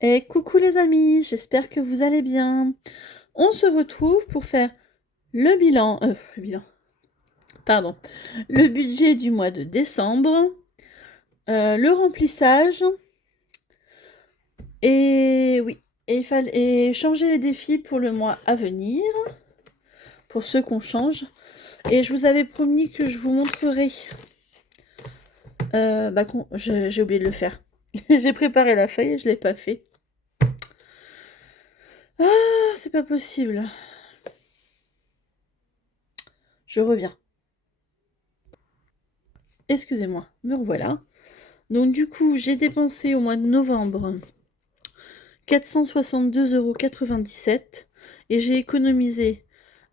Et coucou les amis, j'espère que vous allez bien. On se retrouve pour faire pardon, le budget du mois de décembre, le remplissage, et oui, et il fallait changer les défis pour le mois à venir, pour ceux qu'on change. Et je vous avais promis que je vous montrerai. J'ai oublié de le faire. J'ai préparé la feuille et je l'ai pas fait. Ah, c'est pas possible. Je reviens. Excusez-moi, me revoilà. Donc du coup, j'ai dépensé au mois de novembre 462,97 € et j'ai économisé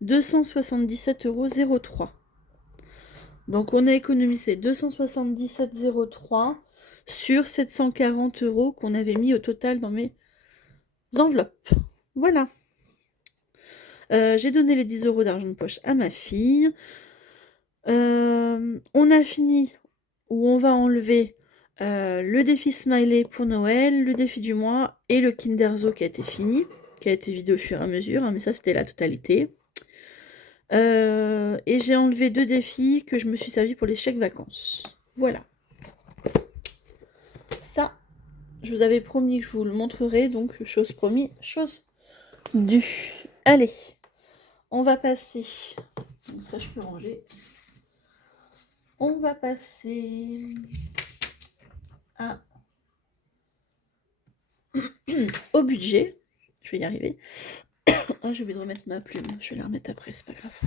277,03 €. Donc on a économisé 277,03 € sur 740 € qu'on avait mis au total dans mes enveloppes. Voilà. J'ai donné les 10 € d'argent de poche à ma fille. On a fini, où on va enlever le défi Smiley pour Noël, le défi du mois et le Kinder Zo qui a été fini, qui a été vidé au fur et à mesure, hein, mais ça c'était la totalité. Et j'ai enlevé 2 défis que je me suis servi pour les chèques vacances. Voilà. Ça, je vous avais promis que je vous le montrerai, donc chose promis, chose due. Allez, on va passer. Donc ça, je peux ranger. On va passer au budget. Je vais y arriver. Ah, j'ai oublié de remettre ma plume. Je vais la remettre après, c'est pas grave.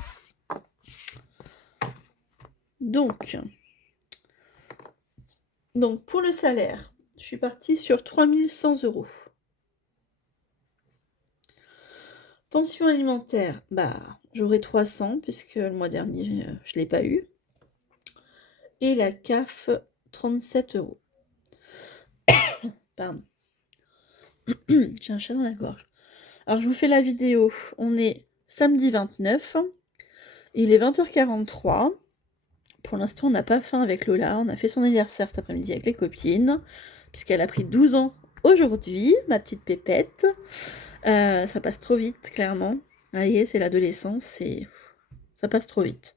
Donc pour le salaire, je suis partie sur 3100 €. Pension alimentaire, j'aurai 300 puisque le mois dernier, je ne l'ai pas eu. Et la CAF, 37 €. Pardon. J'ai un chat dans la gorge. Alors, je vous fais la vidéo. On est samedi 29. Il est 20h43. Pour l'instant, on n'a pas faim avec Lola. On a fait son anniversaire cet après-midi avec les copines, puisqu'elle a pris 12 ans aujourd'hui, ma petite pépette. Ça passe trop vite, clairement. Ah, c'est l'adolescence, ça passe trop vite.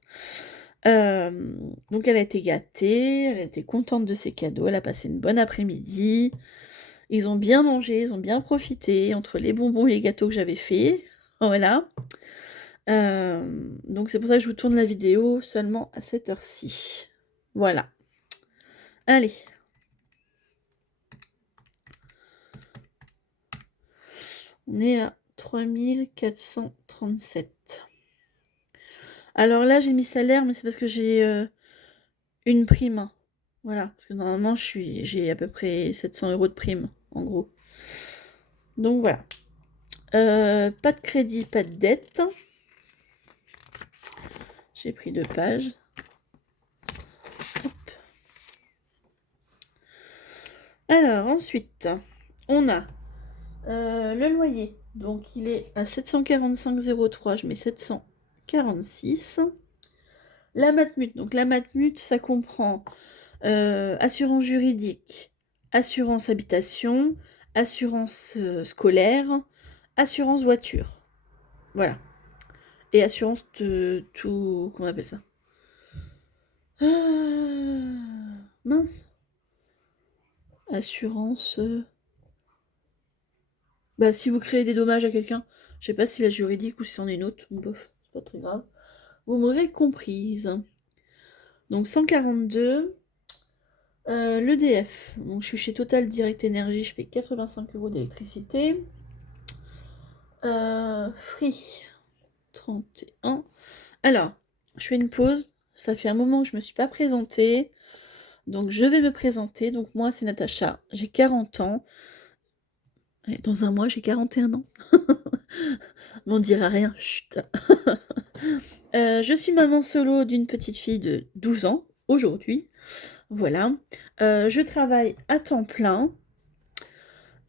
Donc elle a été gâtée, elle a été contente de ses cadeaux, elle a passé une bonne après-midi. Ils ont bien mangé, ils ont bien profité entre les bonbons et les gâteaux que j'avais fait. Voilà. Donc c'est pour ça que je vous tourne la vidéo seulement à cette heure-ci. Voilà. Allez. On est à 3437. Alors là, j'ai mis salaire, mais c'est parce que j'ai une prime. Voilà. Parce que normalement, j'ai à peu près 700 € de prime, en gros. Donc voilà. Pas de crédit, pas de dette. J'ai pris 2 pages. Hop. Alors, ensuite, on a le loyer. Donc, il est à 745,03. Je mets 746. La Matmut. Donc, la Matmut, ça comprend assurance juridique, assurance habitation, assurance scolaire, assurance voiture. Voilà. Et assurance de tout... Comment on appelle ça? Mince. Assurance... si vous créez des dommages à quelqu'un, je sais pas si la juridique ou si c'en est une autre, bof, c'est pas très grave. Vous m'aurez comprise. Donc 142. L'EDF. Donc je suis chez Total Direct Energy, je paye 85 € d'électricité. Free. 31. Alors, je fais une pause. Ça fait un moment que je me suis pas présentée. Donc je vais me présenter. Donc moi c'est Natacha. J'ai 40 ans. Et dans un mois j'ai 41 ans. On dira rien. Chut. Je suis maman solo d'une petite fille de 12 ans aujourd'hui. Voilà. Je travaille à temps plein.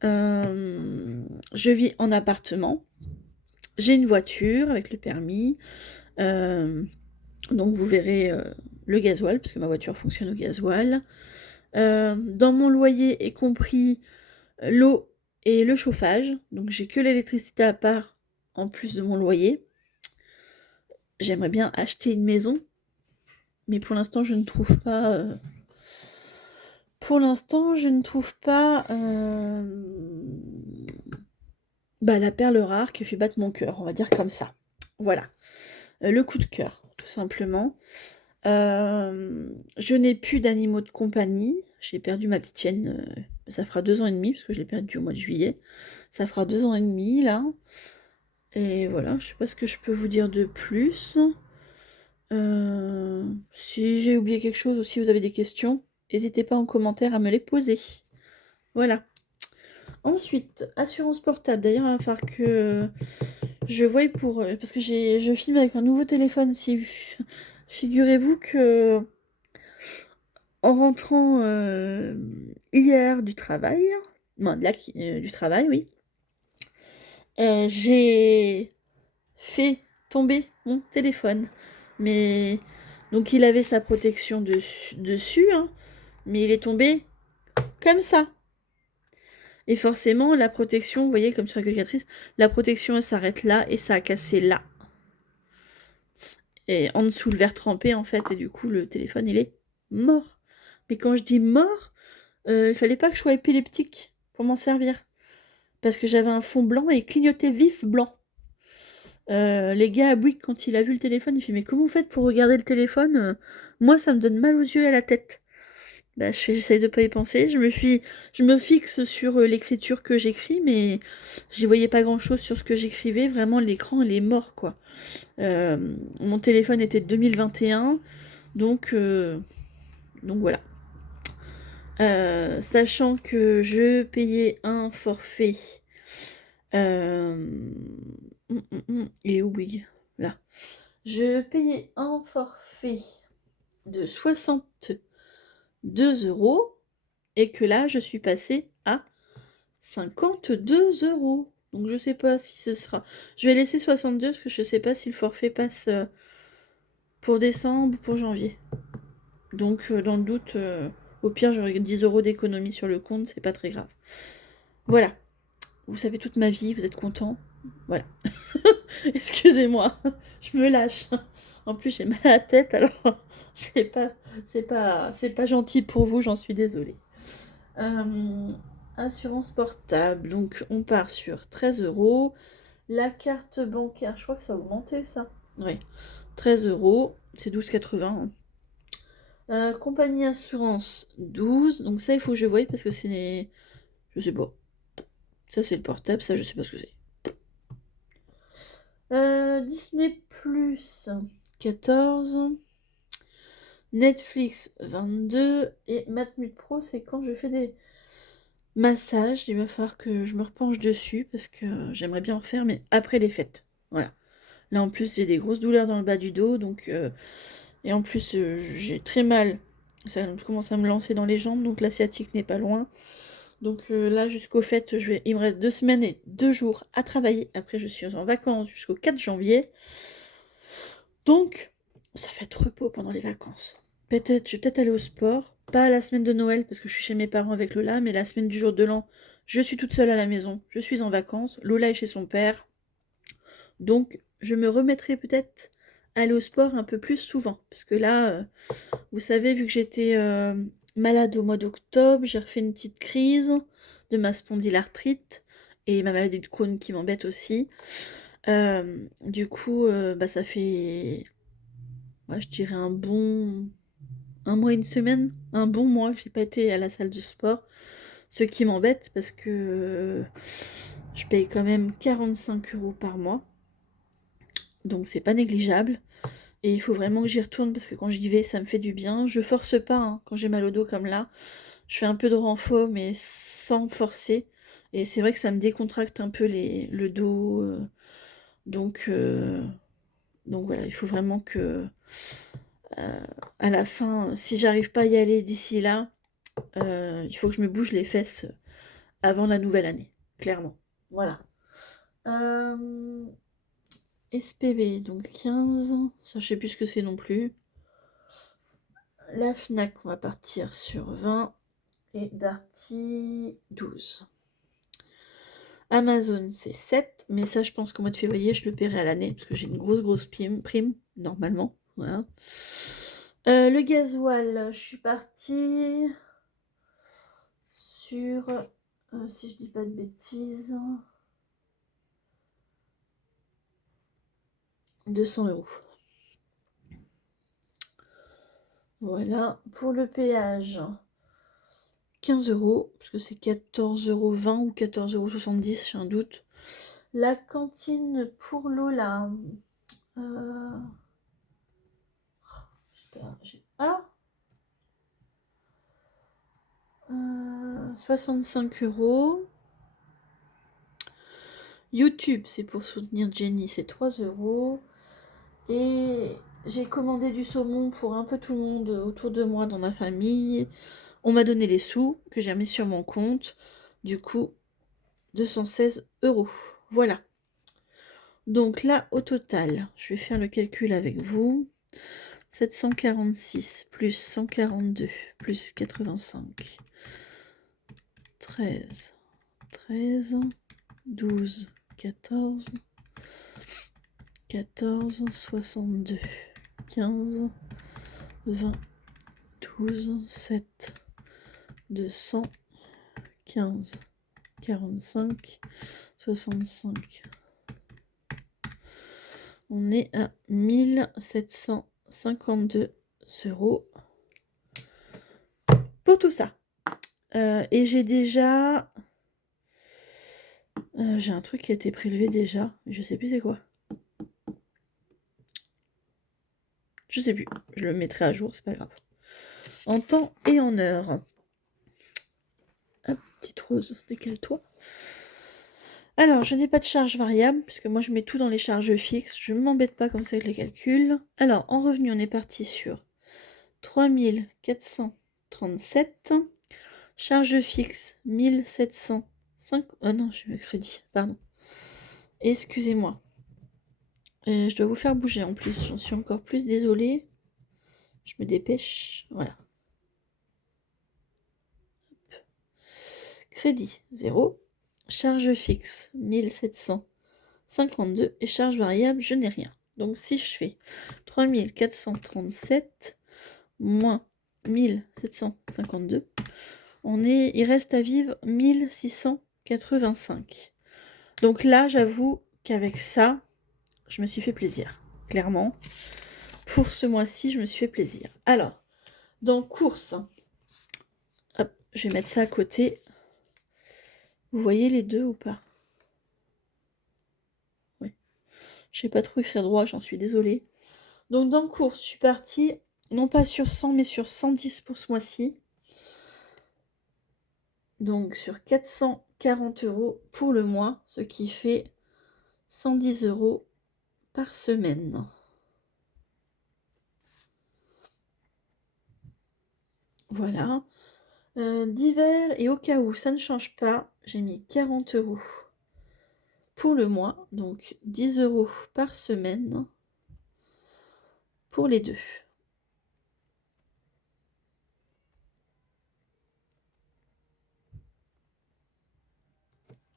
Je vis en appartement. J'ai une voiture avec le permis. Donc vous verrez le gasoil, parce que ma voiture fonctionne au gasoil. Dans mon loyer est compris l'eau et le chauffage. Donc j'ai que l'électricité à part en plus de mon loyer. J'aimerais bien acheter une maison, mais pour l'instant je ne trouve pas. Pour l'instant je ne trouve pas la perle rare qui fait battre mon cœur, on va dire comme ça. Voilà. Le coup de cœur, tout simplement. Je n'ai plus d'animaux de compagnie. J'ai perdu ma petite chienne. Ça fera 2 ans et demi, parce que je l'ai perdue au mois de juillet. Ça fera 2 ans et demi, là. Et voilà, je sais pas ce que je peux vous dire de plus. Si j'ai oublié quelque chose ou si vous avez des questions, n'hésitez pas en commentaire à me les poser. Voilà. Ensuite, assurance portable. D'ailleurs, il va falloir que je voie pour... parce que je filme avec un nouveau téléphone. Si figurez-vous que en rentrant hier du travail, du travail, oui, j'ai fait tomber mon téléphone. Mais donc il avait sa protection dessus, hein, mais il est tombé comme ça. Et forcément, la protection, vous voyez, comme sur la calculatrice, la protection, elle s'arrête là et ça a cassé là. Et en dessous, le verre trempé, en fait, et du coup, le téléphone, il est mort. Mais quand je dis mort, il fallait pas que je sois épileptique pour m'en servir. Parce que j'avais un fond blanc et il clignotait vif blanc. Les gars à Bouygues, quand il a vu le téléphone, il fait: mais comment vous faites pour regarder le téléphone? Moi, ça me donne mal aux yeux et à la tête. J'essaye de pas y penser. Je me fixe sur l'écriture que j'écris, mais j'y voyais pas grand-chose sur ce que j'écrivais. Vraiment, l'écran, il est mort, quoi. Mon téléphone était de 2021, donc voilà. Sachant que je payais un forfait. Il est où, Bouygues? Là. Je payais un forfait de 62 euros et que là, je suis passée à 52 euros. Donc, je sais pas si ce sera. Je vais laisser 62 parce que je sais pas si le forfait passe pour décembre ou pour janvier. Donc, dans le doute, au pire, j'aurai 10 euros d'économie sur le compte, c'est pas très grave. Voilà. Vous savez toute ma vie, vous êtes content. Voilà. Excusez-moi, je me lâche. En plus, j'ai mal à la tête, alors c'est pas gentil pour vous, j'en suis désolée. Assurance portable, donc on part sur 13 euros. La carte bancaire, je crois que ça a augmenté ça. Oui, 13 euros, c'est 12,80. Compagnie assurance 12, donc ça il faut que je voie parce que c'est. Je sais pas. Ça c'est le portable, ça je sais pas ce que c'est. Disney Plus 14, Netflix 22 et Matmut Pro, c'est quand je fais des massages. Il va falloir que je me repenche dessus parce que j'aimerais bien en faire, mais après les fêtes. Voilà. Là en plus, j'ai des grosses douleurs dans le bas du dos, donc et en plus j'ai très mal. Ça commence à me lancer dans les jambes, donc la sciatique n'est pas loin. Donc là, jusqu'au fait, il me reste 2 semaines et 2 jours à travailler. Après, je suis en vacances jusqu'au 4 janvier. Donc, ça va être repos pendant les vacances. Je vais peut-être aller au sport. Pas la semaine de Noël, parce que je suis chez mes parents avec Lola, mais la semaine du jour de l'an, je suis toute seule à la maison. Je suis en vacances. Lola est chez son père. Donc, je me remettrai peut-être à aller au sport un peu plus souvent. Parce que là, vous savez, vu que j'étais malade au mois d'octobre, j'ai refait une petite crise de ma spondylarthrite et ma maladie de Crohn qui m'embête aussi. Du coup, ça fait, je dirais un bon 1 mois, 1 semaine, un bon mois que j'ai pas été à la salle de sport. Ce qui m'embête parce que je paye quand même 45 euros par mois. Donc c'est pas négligeable. Et il faut vraiment que j'y retourne parce que quand j'y vais, ça me fait du bien. Je force pas hein, quand j'ai mal au dos comme là. Je fais un peu de renfort, mais sans forcer. Et c'est vrai que ça me décontracte un peu le dos. Donc voilà, il faut vraiment que à la fin, si j'arrive pas à y aller d'ici là, il faut que je me bouge les fesses avant la nouvelle année, clairement. Voilà. SPB, donc 15, ça je sais plus ce que c'est non plus. La Fnac, on va partir sur 20 et Darty 12. Amazon, c'est 7, mais ça, je pense qu'au mois de février, je le paierai à l'année, parce que j'ai une grosse prime, normalement. Voilà. Le gasoil, je suis partie sur, si je dis pas de bêtises, 200 €. Voilà. Pour le péage, 15 €, parce que c'est 14,20 € ou 14,70 € j'ai un doute. La cantine pour l'eau, là... Ah, 65 €. YouTube, c'est pour soutenir Jenny, c'est 3 €. Et j'ai commandé du saumon pour un peu tout le monde autour de moi dans ma famille. On m'a donné les sous que j'ai mis sur mon compte. Du coup, 216 €. Voilà. Donc là, au total, je vais faire le calcul avec vous. 746 plus 142 plus 85. 13, 12, 14, 62, 15, 20, 12, 7, 215, 45, 65. On est à 1752 € pour tout ça. Et j'ai déjà... j'ai un truc qui a été prélevé déjà, mais je sais plus c'est quoi. Je sais plus, je le mettrai à jour, c'est pas grave. En temps et en heure. Hop, petite rose, décale-toi. Alors, je n'ai pas de charge variable, puisque moi je mets tout dans les charges fixes. Je ne m'embête pas comme ça avec les calculs. Alors, en revenu, on est parti sur 3437. Charge fixe, 1705. Ah non, j'ai le crédit, pardon. Excusez-moi. Je dois vous faire bouger en plus, j'en suis encore plus désolée. Je me dépêche, voilà. Hop. Crédit, 0. Charge fixe, 1752. Et charge variable, je n'ai rien. Donc si je fais 3437 moins 1752, il reste à vivre 1685. Donc là, j'avoue qu'avec ça, je me suis fait plaisir, clairement. Pour ce mois-ci, je me suis fait plaisir. Alors, dans courses, hop, je vais mettre ça à côté. Vous voyez les deux ou pas? Oui. Je sais pas trop écrire droit, j'en suis désolée. Donc dans courses, je suis partie, non pas sur 100, mais sur 110 pour ce mois-ci. Donc sur 440 € pour le mois, ce qui fait 110 € par semaine. Voilà. D'hiver et au cas où ça ne change pas, j'ai mis 40 € pour le mois, donc 10 € par semaine pour les deux.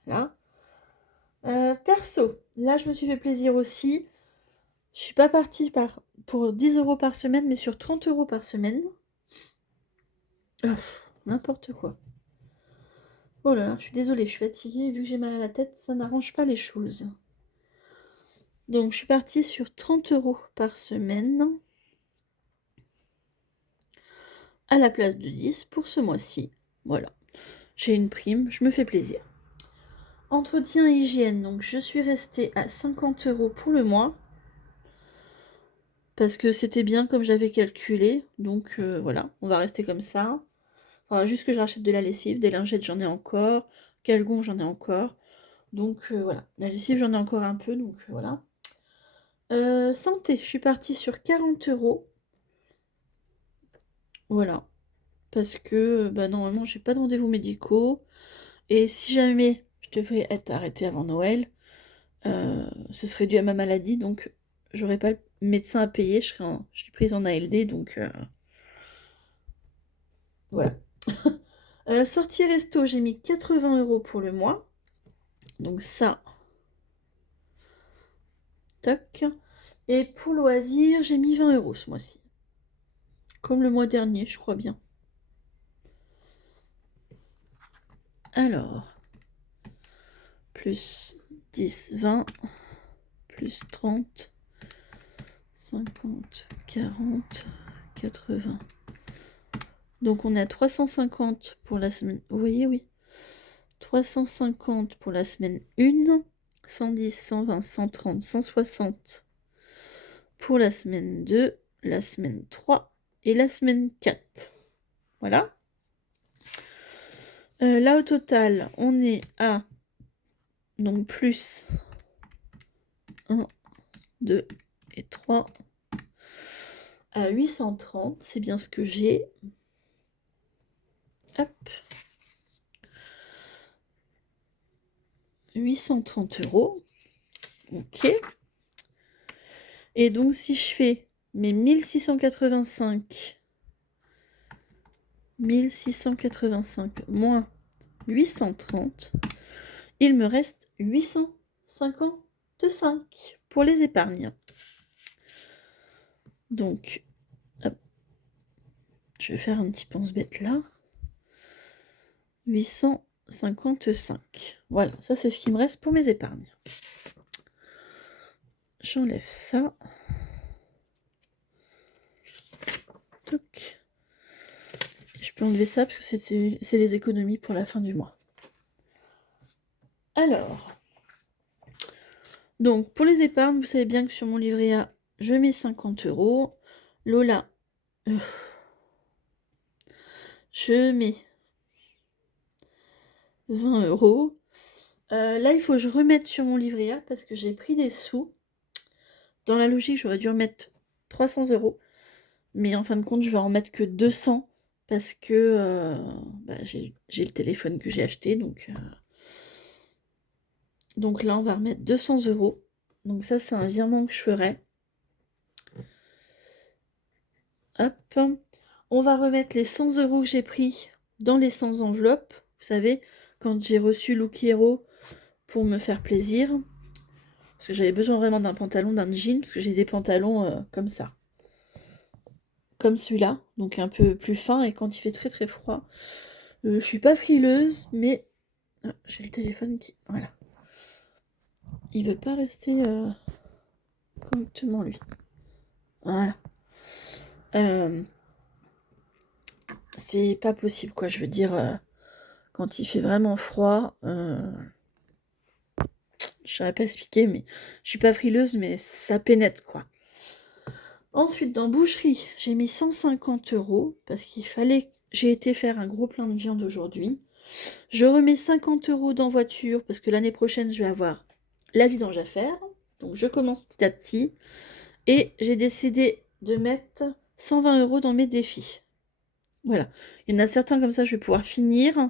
Là. Perso, là je me suis fait plaisir aussi. Je suis pas partie pour 10 € par semaine, mais sur 30 € par semaine. N'importe quoi. Oh là là, je suis désolée, je suis fatiguée. Vu que j'ai mal à la tête, ça n'arrange pas les choses. Donc je suis partie sur 30 € par semaine. À la place de 10 pour ce mois-ci. Voilà. J'ai une prime, je me fais plaisir. Entretien et hygiène, donc je suis restée à 50 € pour le mois. Parce que c'était bien comme j'avais calculé. Donc voilà, on va rester comme ça. Faudra juste que je rachète de la lessive, des lingettes j'en ai encore, calgon j'en ai encore. Donc voilà, la lessive j'en ai encore un peu, donc voilà. Santé, je suis partie sur 40 €. Voilà. Parce que normalement j'ai pas de rendez-vous médicaux. Et si jamais je devrais être arrêtée avant Noël, ce serait dû à ma maladie, donc j'aurais pas le médecin à payer, je suis prise en ALD, donc voilà. Sortie resto, j'ai mis 80 € pour le mois. Donc ça. Tac. Et pour loisir, j'ai mis 20 € ce mois-ci. Comme le mois dernier, je crois bien. Alors. Plus 10, 20. Plus 30. 50, 40, 80. Donc on est à 350 pour la semaine. Vous voyez, oui. 350 pour la semaine 1. 110, 120, 130, 160 pour la semaine 2, la semaine 3 et la semaine 4. Voilà. Là, au total, on est à donc plus 1, 2 et 3 à 830. C'est bien ce que j'ai. Hop. 830 €. Ok. Et donc, si je fais mes 1685 moins 830, il me reste 855 pour les épargnes. Donc, hop, je vais faire un petit pense-bête là. 855. Voilà, ça c'est ce qui me reste pour mes épargnes. J'enlève ça. Toc. Je peux enlever ça parce que c'est les économies pour la fin du mois. Alors, donc pour les épargnes, vous savez bien que sur mon livret A, je mets 50 €. Lola, je mets 20 €. Là, il faut que je remette sur mon livret A parce que j'ai pris des sous. Dans la logique, j'aurais dû remettre 300 €. Mais en fin de compte, je vais en mettre que 200 parce que j'ai le téléphone que j'ai acheté. Donc là, on va remettre 200 €. Donc ça, c'est un virement que je ferai. Hop. On va remettre les 100 € que j'ai pris dans les 100 enveloppes. Vous savez, quand j'ai reçu Lookero pour me faire plaisir. Parce que j'avais besoin vraiment d'un pantalon, d'un jean, parce que j'ai des pantalons comme ça. Comme celui-là, donc un peu plus fin, et quand il fait très très froid. Je suis pas frileuse, mais... Ah, j'ai le téléphone qui... Voilà. Il veut pas rester correctement, lui. Voilà. C'est pas possible, quoi. Je veux dire, quand il fait vraiment froid... Je saurais pas expliquer, mais je suis pas frileuse, mais ça pénètre, quoi. Ensuite, dans boucherie, j'ai mis 150 € parce qu'il fallait... J'ai été faire un gros plein de viande aujourd'hui. Je remets 50 € dans voiture parce que l'année prochaine, je vais avoir la vidange à faire. Donc, je commence petit à petit. Et j'ai décidé de mettre 120 € dans mes défis. Voilà. Il y en a certains comme ça, je vais pouvoir finir.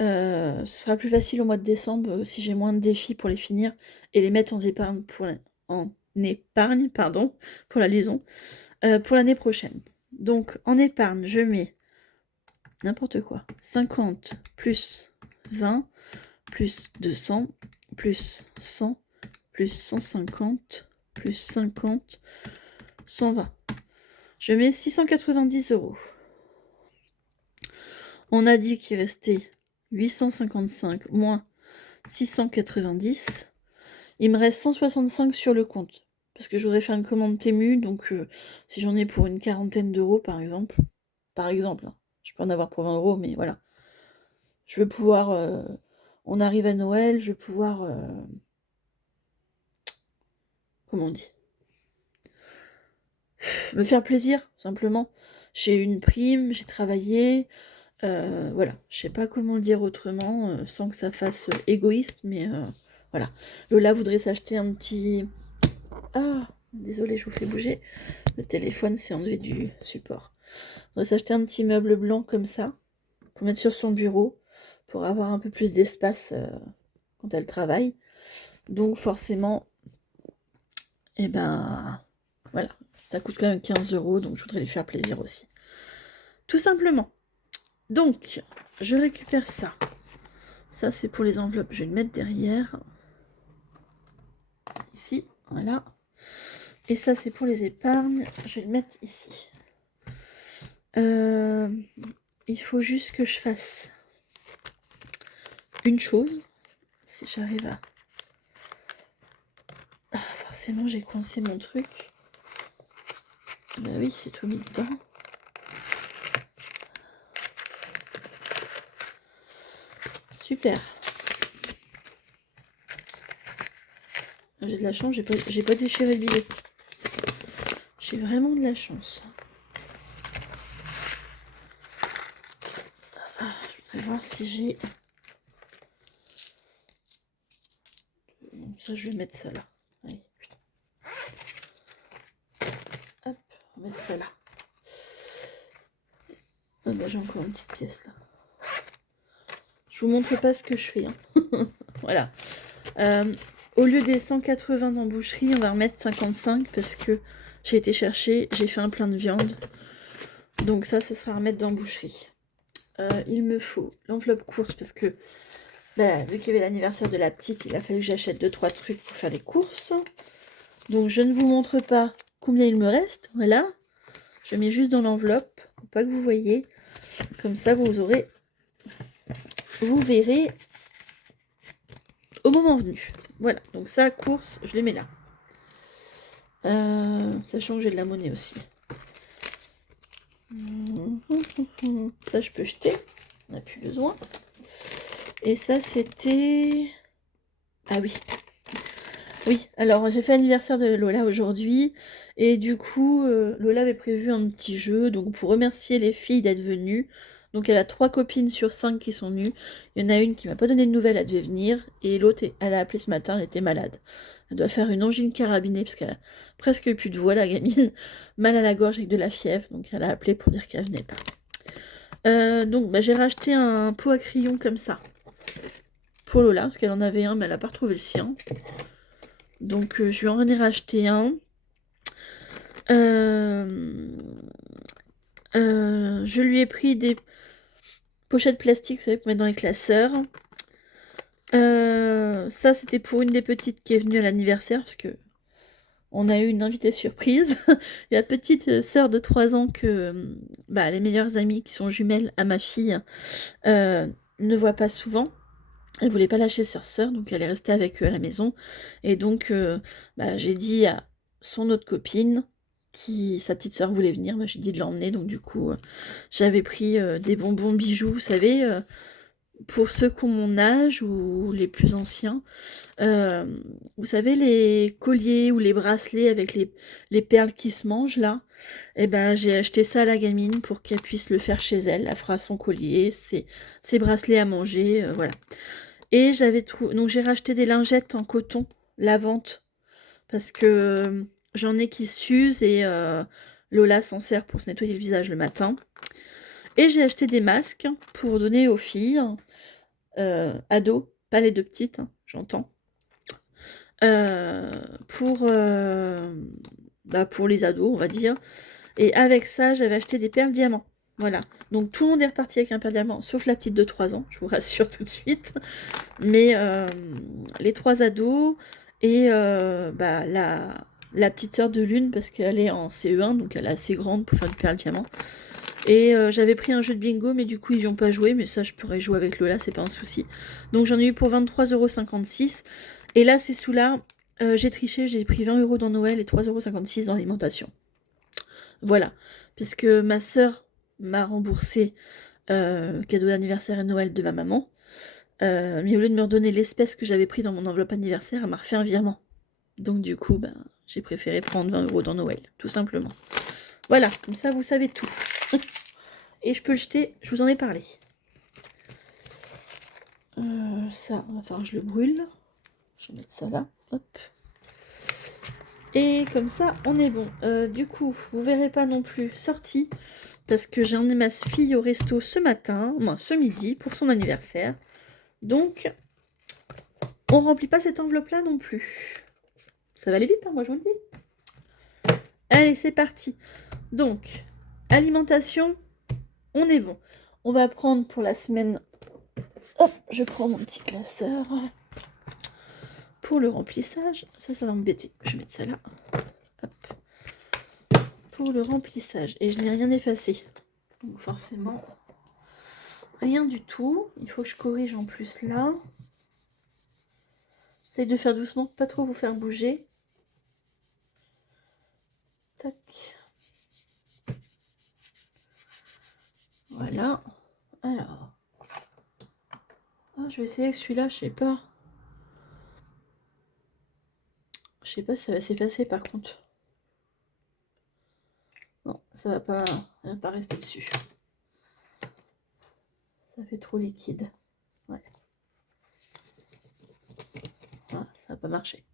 Ce sera plus facile au mois de décembre si j'ai moins de défis pour les finir et les mettre en épargne pour pour la liaison pour l'année prochaine. Donc en épargne, je mets n'importe quoi. 50 plus 20 plus 200 plus 100 plus 150 plus 50 120. Je mets 690 €. On a dit qu'il restait 855 moins 690. Il me reste 165 sur le compte. Parce que je voudrais faire une commande Temu, donc si j'en ai pour une quarantaine d'euros par exemple, hein, je peux en avoir pour 20 €, mais voilà. Je veux pouvoir... on arrive à Noël, je veux pouvoir... comment on dit, me faire plaisir, simplement. J'ai eu une prime, j'ai travaillé... voilà, je sais pas comment le dire autrement, sans que ça fasse égoïste, mais voilà. Lola voudrait s'acheter un petit... Ah, désolée, je vous fais bouger. Le téléphone s'est enlevé du support. On va s'acheter un petit meuble blanc comme ça, pour mettre sur son bureau, pour avoir un peu plus d'espace quand elle travaille. Donc forcément, eh ben, voilà, ça coûte quand même 15 €, donc je voudrais lui faire plaisir aussi. Tout simplement. Donc, je récupère ça. Ça, c'est pour les enveloppes. Je vais le mettre derrière. Ici, voilà. Et ça, c'est pour les épargnes. Je vais le mettre ici. Il faut juste que je fasse une chose. Si j'arrive à... Ah, forcément, j'ai coincé mon truc. Bah oui, j'ai tout mis dedans. Super. J'ai de la chance, j'ai pas déchiré le billet. J'ai vraiment de la chance. Ah, je voudrais voir si j'ai... Ça, je vais mettre ça là. Allez, putain. Hop, on va mettre ça là. Ah bah, j'ai encore une petite pièce là. Je vous montre pas ce que je fais. Hein. Voilà. Au lieu des 180 dans boucherie, on va remettre 55 parce que j'ai été chercher, j'ai fait un plein de viande. Donc ça, ce sera à remettre dans boucherie. Il me faut l'enveloppe course parce que bah, vu qu'il y avait l'anniversaire de la petite, il a fallu que j'achète 2-3 trucs pour faire les courses. Donc je ne vous montre pas combien il me reste. Voilà. Je mets juste dans l'enveloppe pour pas que vous voyez. Comme ça, vous verrez au moment venu. Voilà. Donc ça, course, je les mets là. Sachant que j'ai de la monnaie aussi. Ça, je peux jeter. On n'a plus besoin. Et ça, c'était... Ah oui. Oui, alors j'ai fait l'anniversaire de Lola aujourd'hui. Et du coup, Lola avait prévu un petit jeu. Donc pour remercier les filles d'être venues. Donc elle a 3 copines sur 5 qui sont venues. Il y en a une qui m'a pas donné de nouvelles, elle devait venir. Et l'autre, elle a appelé ce matin, elle était malade. Elle doit faire une angine carabinée parce qu'elle a presque plus de voix, la gamine. Mal à la gorge avec de la fièvre. Donc elle a appelé pour dire qu'elle venait pas. Donc bah, j'ai racheté un pot à crayons comme ça. Pour Lola, parce qu'elle en avait un, mais elle n'a pas retrouvé le sien. Donc je lui en ai racheté un. Je lui ai pris des pochettes plastiques, vous savez, pour mettre dans les classeurs. Ça, c'était pour une des petites qui est venue à l'anniversaire, parce que on a eu une invitée surprise. Et la petite sœur de 3 ans que bah, les meilleures amies qui sont jumelles à ma fille ne voient pas souvent. Elle voulait pas lâcher sa sœur, donc elle est restée avec eux à la maison. Et donc, bah, j'ai dit à son autre copine, sa petite sœur voulait venir, bah, j'ai dit de l'emmener. Donc du coup, j'avais pris des bonbons bijoux, vous savez, pour ceux qui ont mon âge ou les plus anciens. Vous savez, les colliers ou les bracelets avec les perles qui se mangent, là. Et ben, j'ai acheté ça à la gamine pour qu'elle puisse le faire chez elle. Elle fera son collier, ses bracelets à manger, voilà. Et donc j'ai racheté des lingettes en coton lavante parce que j'en ai qui s'usent et Lola s'en sert pour se nettoyer le visage le matin. Et j'ai acheté des masques pour donner aux filles, ados, pas les 2 petites, hein, j'entends. Pour les ados, on va dire. Et avec ça, j'avais acheté des perles diamants. Voilà. Donc tout le monde est reparti avec un perle diamant, sauf la petite de 3 ans, je vous rassure tout de suite. Mais les 3 ados et bah, la petite sœur de l'une, parce qu'elle est en CE1, donc elle est assez grande pour faire du perle diamant. Et j'avais pris un jeu de bingo, mais du coup ils n'y ont pas joué, mais ça je pourrais jouer avec Lola, c'est pas un souci. Donc j'en ai eu pour 23,56 €. Et là ces sous-là, j'ai triché, j'ai pris 20 € dans Noël et 3,56 € dans l'alimentation. Voilà, puisque ma sœur m'a remboursé cadeau d'anniversaire et Noël de ma maman. Mais au lieu de me redonner l'espèce que j'avais pris dans mon enveloppe anniversaire, elle m'a refait un virement. Donc du coup, ben, j'ai préféré prendre 20 € dans Noël, tout simplement. Voilà, comme ça vous savez tout. Et je peux le jeter, je vous en ai parlé. Ça, il va falloir que je le brûle. Je vais mettre ça là, hop. Et comme ça, on est bon. Du coup, vous verrez pas non plus sortie, parce que j'ai emmené ma fille au resto ce matin, ce midi, pour son anniversaire. Donc, on remplit pas cette enveloppe-là non plus. Ça va aller vite, hein, moi je vous le dis. Allez, c'est parti. Donc, alimentation, on est bon. On va prendre pour la semaine Hop, je prends mon petit classeur pour le remplissage. Ça va m'embêter. Je vais mettre ça là. Hop. Pour le remplissage. Et je n'ai rien effacé. Donc forcément, rien du tout. Il faut que je corrige en plus là. J'essaie de faire doucement, pas trop vous faire bouger. Tac. Voilà. Alors. Oh, je vais essayer avec celui-là, je sais pas. Je sais pas si ça va s'effacer par contre. Non, ça va pas rester dessus. Ça fait trop liquide. Ouais. Ah, ça va pas marcher.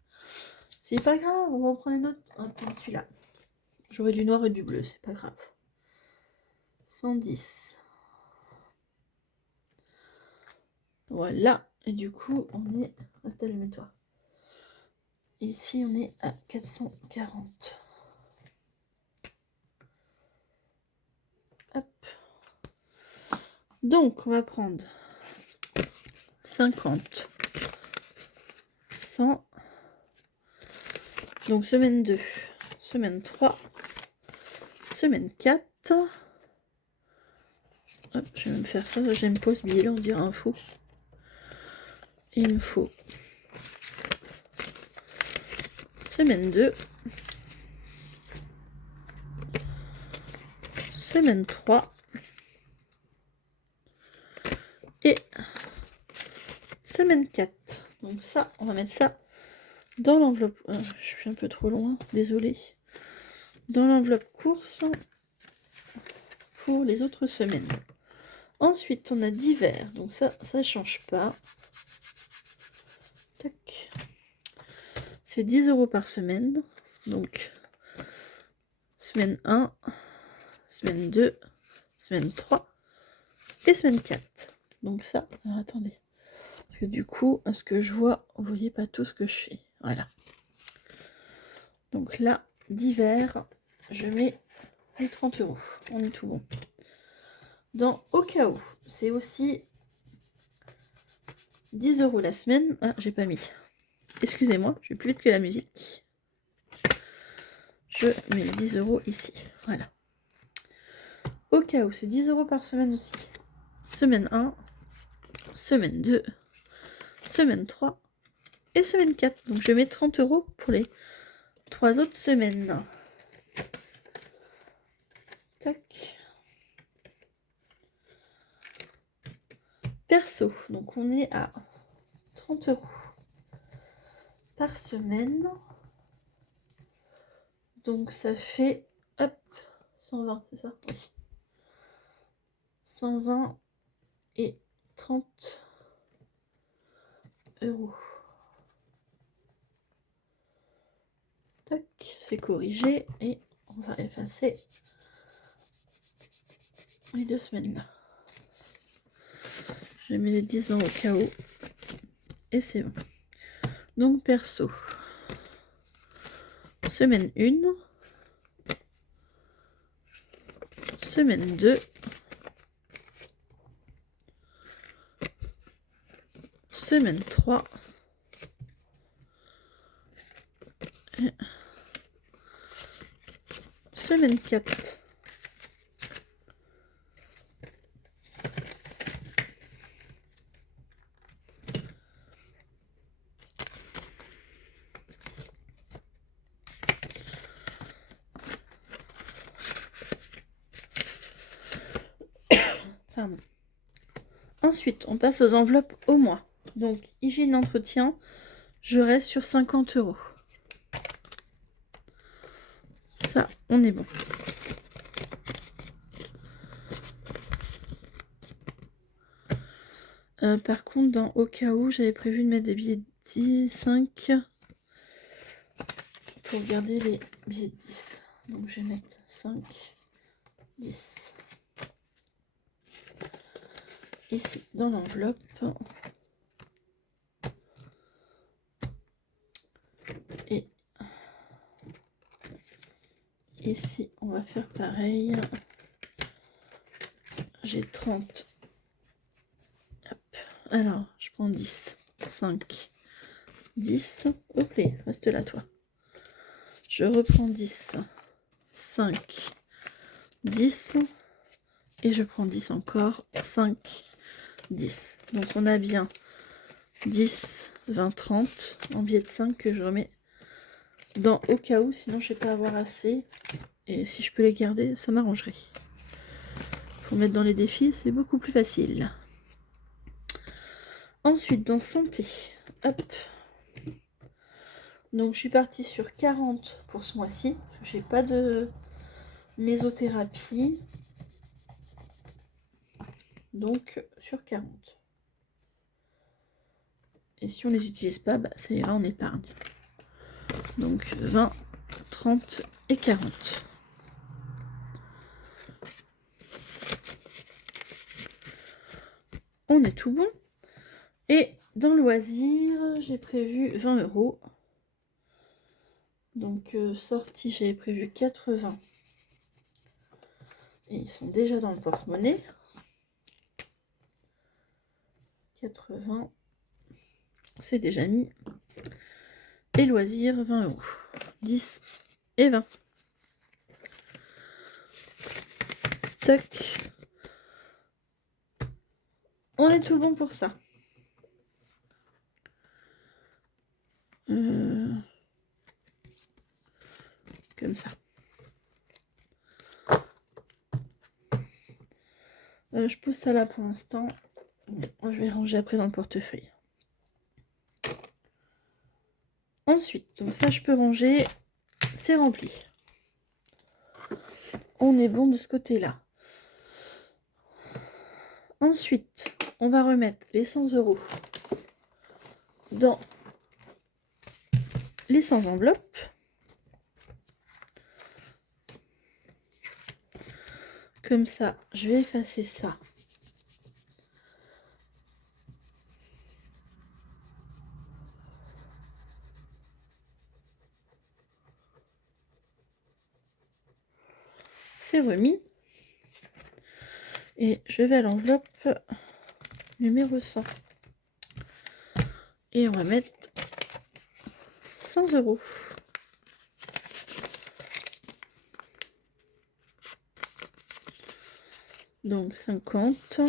C'est pas grave, on va en prendre un autre. On va prendre celui-là. J'aurai du noir et du bleu, c'est pas grave. 110. Voilà. Et du coup, on est... Reste allumé-toi. Ici, on est à 440. Hop. Donc, on va prendre 50, 100. Donc, semaine 2, semaine 3, semaine 4. Hop, je vais me faire ça. J'aime pas ce billet-là, on dirait un fou. Et il me faut semaine 2, semaine 3 et semaine 4. Donc ça, on va mettre ça dans l'enveloppe. Je suis un peu trop loin, désolée. Dans l'enveloppe course pour les autres semaines. Ensuite, on a divers. Donc ça change pas. Tac. C'est 10 € par semaine. Donc, semaine 1, semaine 2, semaine 3 et semaine 4. Donc ça, alors attendez. Parce que du coup, à ce que je vois, vous voyez pas tout ce que je fais. Voilà. Donc là, divers, je mets les 30 €. On est tout bon. Dans au cas où, c'est aussi 10 € la semaine. Ah, j'ai pas mis. Excusez-moi, je vais plus vite que la musique. Je mets 10 € ici. Voilà. Au cas où, c'est 10 € par semaine aussi. Semaine 1, semaine 2, semaine 3 et semaine 4. Donc je mets 30 € pour les 3 autres semaines. Tac. Perso, donc on est à 30 € par semaine. Donc ça fait, hop, 120, c'est ça? Oui. 120 et 30 €. Tac, c'est corrigé et on va effacer les 2 semaines là. Je mets les 10 dans le cas où et c'est bon. Donc perso, semaine 1, semaine 2, semaine 3, semaine 4. Pardon. Ensuite, on passe aux enveloppes au mois. Donc, hygiène d'entretien, je reste sur 50 €. Ça, on est bon. Par contre, dans au cas où, j'avais prévu de mettre des billets de 10, 5 pour garder les billets de 10. Donc, je vais mettre 5, 10. Ici, dans l'enveloppe. Et ici, on va faire pareil. J'ai 30. Hop. Alors, je prends 10, 5, 10. Hop là, reste là, toi. Je reprends 10, 5, 10. Et je prends 10 encore, 5, 10. Donc, on a bien 10, 20, 30 en biais de 5 que je remets dans au cas où, sinon je ne vais pas avoir assez. Et si je peux les garder, ça m'arrangerait. Pour mettre dans les défis, c'est beaucoup plus facile. Ensuite, dans santé, hop. Donc, je suis partie sur 40 pour ce mois-ci. J'ai pas de mésothérapie. Donc, sur 40. Et si on les utilise pas, bah, ça ira en épargne. Donc, 20, 30 et 40. On est tout bon. Et dans loisir, j'ai prévu 20 €. Donc, sortie, j'avais prévu 80. Et ils sont déjà dans le porte-monnaie. 80. C'est déjà mis. Et loisirs, 20 €. 10 et 20. Toc. On est tout bon pour ça. Comme ça. Je pose ça là pour l'instant. Je vais ranger après dans le portefeuille. Ensuite, donc ça je peux ranger. C'est rempli. On est bon de ce côté-là. Ensuite, on va remettre les 100 € dans les 100 enveloppes. Comme ça, je vais effacer ça. C'est remis. Et je vais à l'enveloppe numéro 100. Et on va mettre 100 €. Donc 50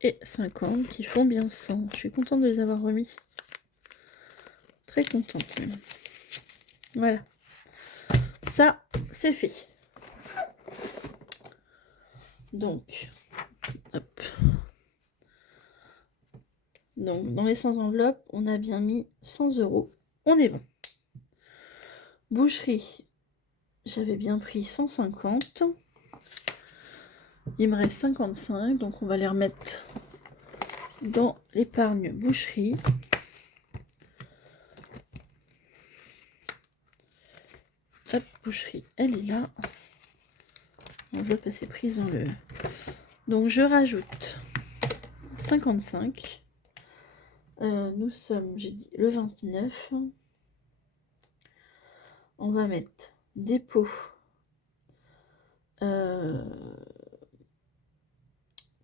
et 50 qui font bien 100. Je suis contente de les avoir remis. Très contente même. Voilà. Ça, c'est fait. Donc, hop. Donc, dans les 100 enveloppes, on a bien mis 100 €. On est bon. Boucherie, j'avais bien pris 150. Il me reste 55, donc on va les remettre dans l'épargne boucherie. Hop, boucherie, elle est là. L'enveloppe, elle s'est prise dans le... Donc, je rajoute 55. Nous sommes, j'ai dit, le 29. On va mettre dépôt.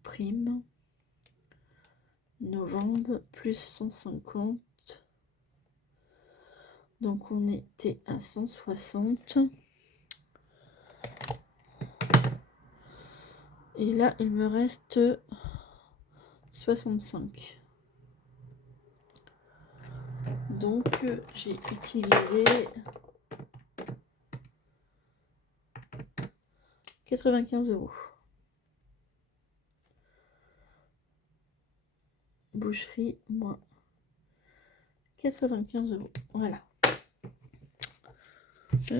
Prime. Novembre, plus 150. Donc, on était à 160. Et là, il me reste 65. Donc, j'ai utilisé 95 €. Boucherie, moins 95 €. Voilà.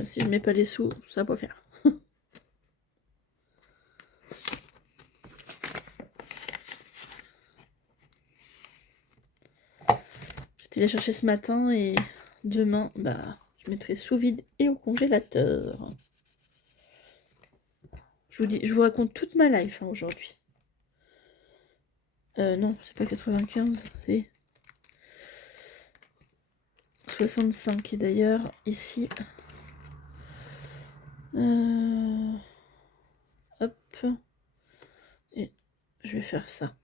Si je mets pas les sous, ça va pas faire. J'étais allée chercher ce matin et demain, bah, je mettrai sous vide et au congélateur. Je vous dis, je vous raconte toute ma life aujourd'hui. Non, c'est pas 95, c'est 65. Et d'ailleurs, ici, hop, et je vais faire ça. «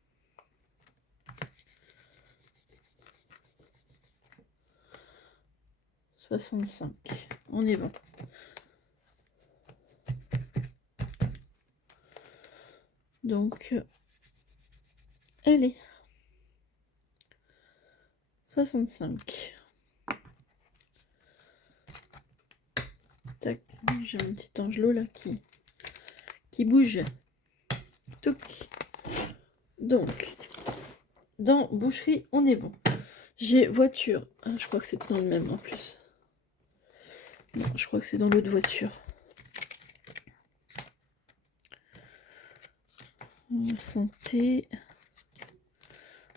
65. On est bon. Donc, allez. 65. Tac, j'ai mon petit angelot là qui bouge. Touc. Donc, dans boucherie, on est bon. J'ai voiture. Ah, je crois que c'était dans le même en plus. Non, je crois que c'est dans l'autre voiture. Santé.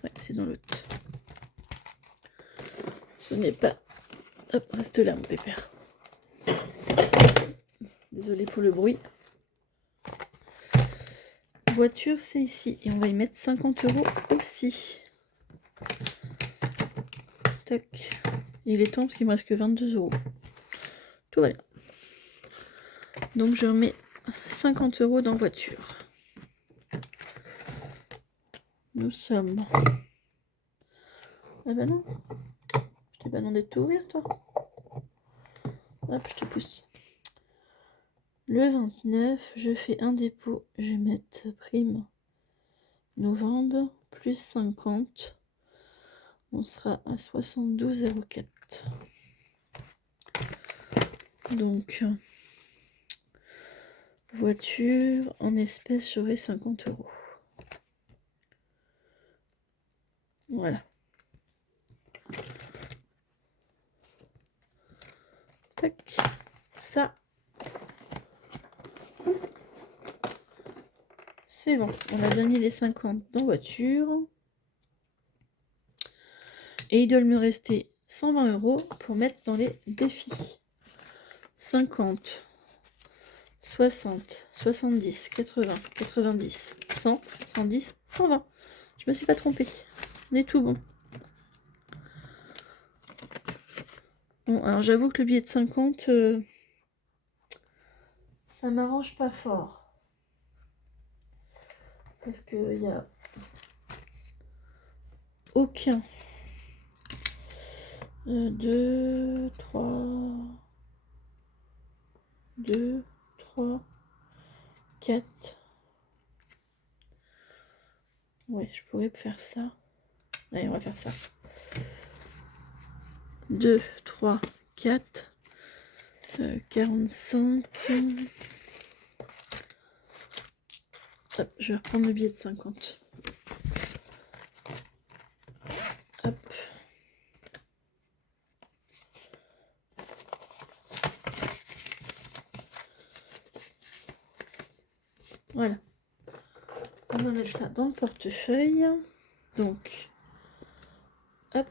Ouais, c'est dans l'autre. Ce n'est pas... Hop, reste là, mon pépère. Désolée pour le bruit. Voiture, c'est ici. Et on va y mettre 50 € aussi. Tac. Il est temps parce qu'il me reste que 22 €. Tout va bien. Donc je remets 50 € dans voiture. Nous sommes... Ah bah non. Je t'ai pas demandé de t'ouvrir, toi. Hop, je te pousse. Le 29, je fais un dépôt. Je vais mettre prime novembre plus 50. On sera à 72,04 €. Donc, voiture, en espèces, j'aurai 50 €. Voilà. Tac. Ça. C'est bon. On a bien mis les 50 dans voiture. Et il doit me rester 120 € pour mettre dans les défis. 50, 60, 70, 80, 90, 100, 110, 120. Je me suis pas trompée. On est tout bon. Bon, alors j'avoue que le billet de 50, ça m'arrange pas fort. Parce qu'il n'y a aucun 2, 3, 2, 3, 4. Ouais, je pourrais faire ça. Allez, on va faire ça. 2, 3, 4, 45. Hop, je vais reprendre le billet de 50. Hop. Voilà. On va mettre ça dans le portefeuille. Donc, hop,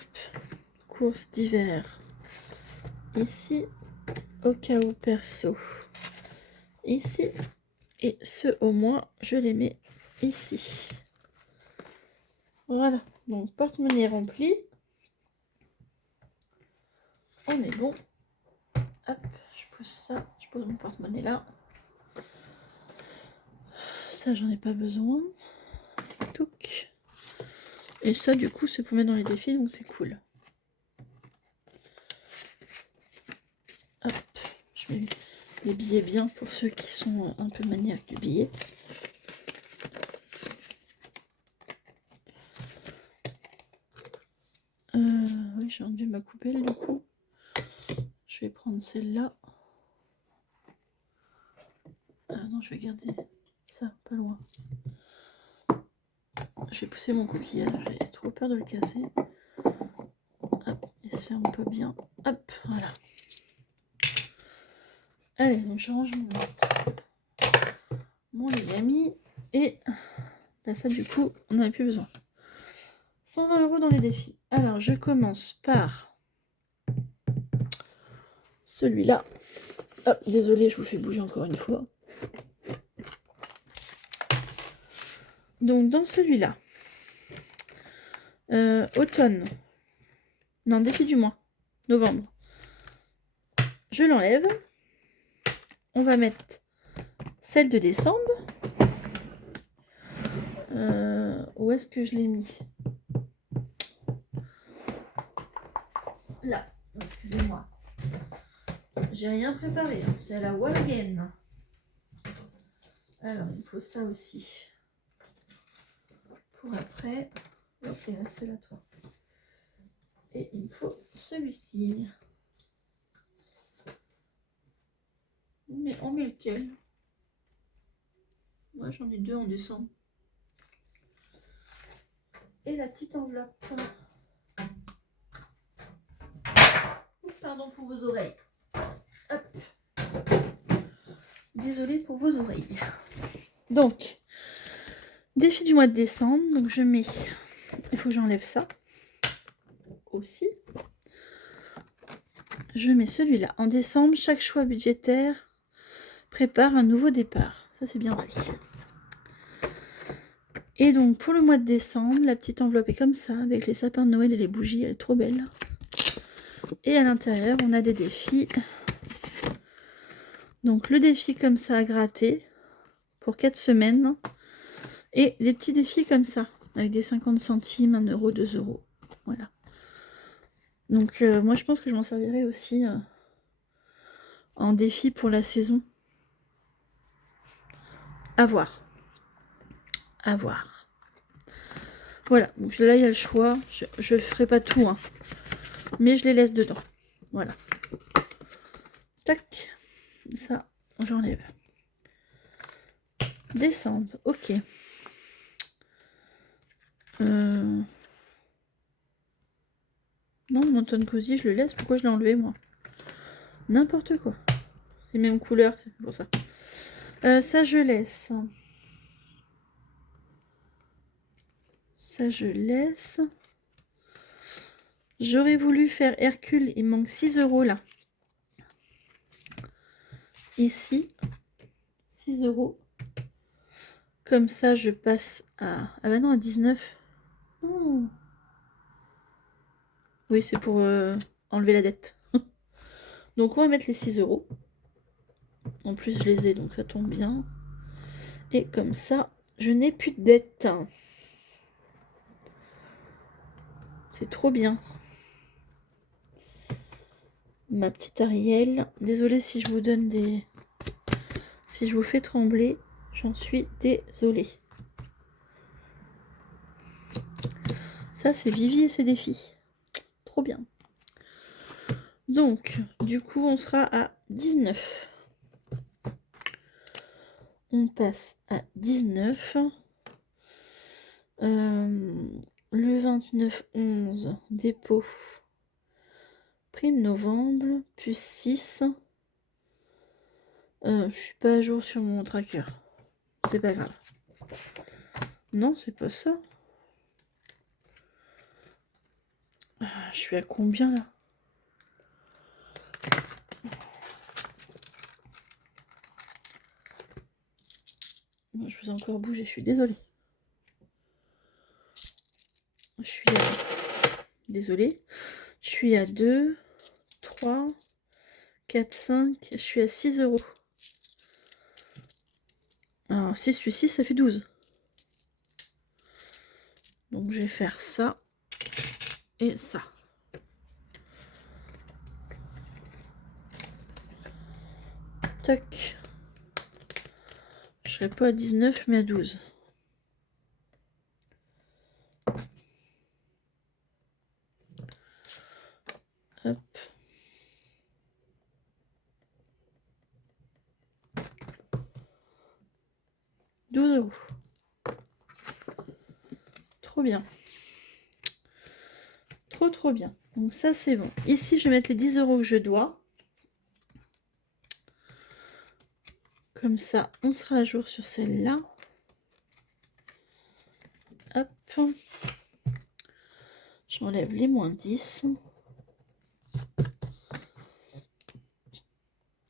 course d'hiver. Ici, au cas où perso. Ici. Et ceux au moins, je les mets ici. Voilà. Donc, porte-monnaie rempli. On est bon. Hop, je pose ça. Je pose mon porte-monnaie là. Ça, j'en ai pas besoin. Touc. Et ça, du coup, c'est pour mettre dans les défis, donc c'est cool. Hop, je mets les billets bien pour ceux qui sont un peu maniaques du billet. Oui, j'ai enlevé ma coupelle, du coup. Je vais prendre celle-là. Non, je vais garder ça, pas loin. Je vais pousser mon coquillage, j'ai trop peur de le casser. Hop, il se ferme pas bien. Hop, voilà. Allez, donc je range mon Legami. Et bah ça, du coup, on n'avait plus besoin. 120 € dans les défis. Alors, je commence par celui-là. Hop, désolé, je vous fais bouger encore une fois. Donc, dans celui-là, automne. Non, défi du mois. Novembre. Je l'enlève. On va mettre celle de décembre. Où est-ce que je l'ai mis? Là, excusez-moi. J'ai rien préparé, hein. C'est à la wall again. Alors, il faut ça aussi. Pour après. Hop, et là, c'est là, toi. Et il me faut celui-ci. Mais on met lequel? Moi, j'en ai 2 en décembre. Et la petite enveloppe. Pardon pour vos oreilles. Hop. Désolée pour vos oreilles. Donc, défi du mois de décembre. Donc, je mets... Il faut que j'enlève ça. Aussi. Je mets celui-là. En décembre, chaque choix budgétaire prépare un nouveau départ. Ça, c'est bien vrai. Et donc, pour le mois de décembre, la petite enveloppe est comme ça, avec les sapins de Noël et les bougies. Elle est trop belle. Et à l'intérieur, on a des défis. Donc, le défi comme ça à gratter pour 4 semaines. Et des petits défis comme ça, avec des 50 centimes, 1 euro, 2 euros. Voilà. Donc, moi, je pense que je m'en servirai aussi en défi pour la saison. À voir. À voir. Voilà. Donc là, il y a le choix. Je ne ferai pas tout, hein, mais je les laisse dedans. Voilà. Tac. Ça, j'enlève. Décembre. Ok. Non, Mountain Cozy, je le laisse. Pourquoi je l'ai enlevé, moi? N'importe quoi. C'est les mêmes couleurs, c'est pour ça. Ça, je laisse. Ça, je laisse. J'aurais voulu faire Hercule. Il manque 6 euros, là. Ici. 6 euros. Comme ça, je passe à... Ah bah non, à 19. Oh. Oui, c'est pour enlever la dette. Donc, on va mettre les 6 euros. En plus, je les ai, donc ça tombe bien. Et comme ça, je n'ai plus de dette. C'est trop bien. Ma petite Ariel. Désolée si je vous donne des... Si je vous fais trembler, j'en suis désolée. Ça, c'est Vivi et ses défis. Trop bien. Donc, du coup, on sera à 19. On passe à 19. Le 29-11, dépôt. Prime novembre, plus 6. Je suis pas à jour sur mon tracker. C'est pas grave. Non, c'est pas ça. Je suis à combien là? Je vous ai encore bougé, je suis désolée. Je suis à... Désolée. Je suis à 2, 3, 4, 5. Je suis à 6 euros. Alors, 6 plus 6, ça fait 12. Donc, je vais faire ça et ça. Tac. Je serai pas à 19, mais à 12. Hop. €12. Trop bien. Trop bien. Donc ça, c'est bon. Ici, je vais mettre les 10 euros que je dois. Comme ça, on sera à jour sur celle-là. Hop. J'enlève les moins 10.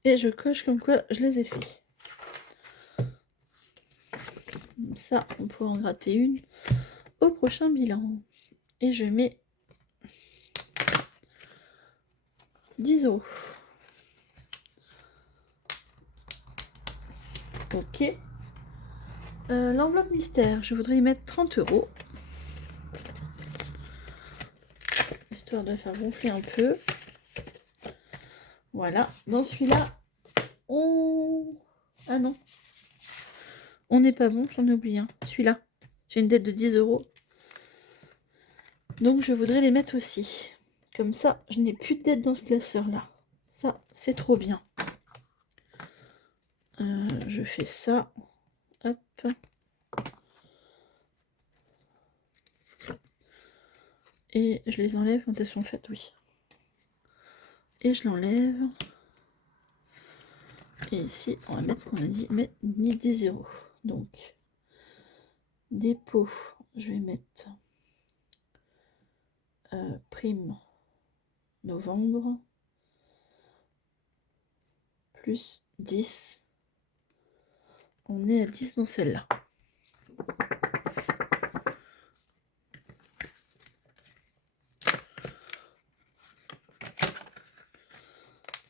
Et je coche comme quoi je les ai fait. Comme ça, on pourra en gratter une au prochain bilan. Et je mets 10 euros. Ok. L'enveloppe mystère, je voudrais y mettre 30 €. Histoire de faire gonfler un peu. Voilà. Dans celui-là, on... Ah non. On n'est pas bon, j'en ai oublié un. Celui-là. J'ai une dette de 10 €. Donc je voudrais les mettre aussi. Comme ça, je n'ai plus de dette dans ce classeur-là. Ça, c'est trop bien. Je fais ça. Hop. Et je les enlève quand elles sont faites, oui. Et je l'enlève. Et ici, on va mettre qu'on a dit, mais mis 10 €. Donc, dépôt, je vais mettre prime novembre plus 10. On est à 10 dans celle-là.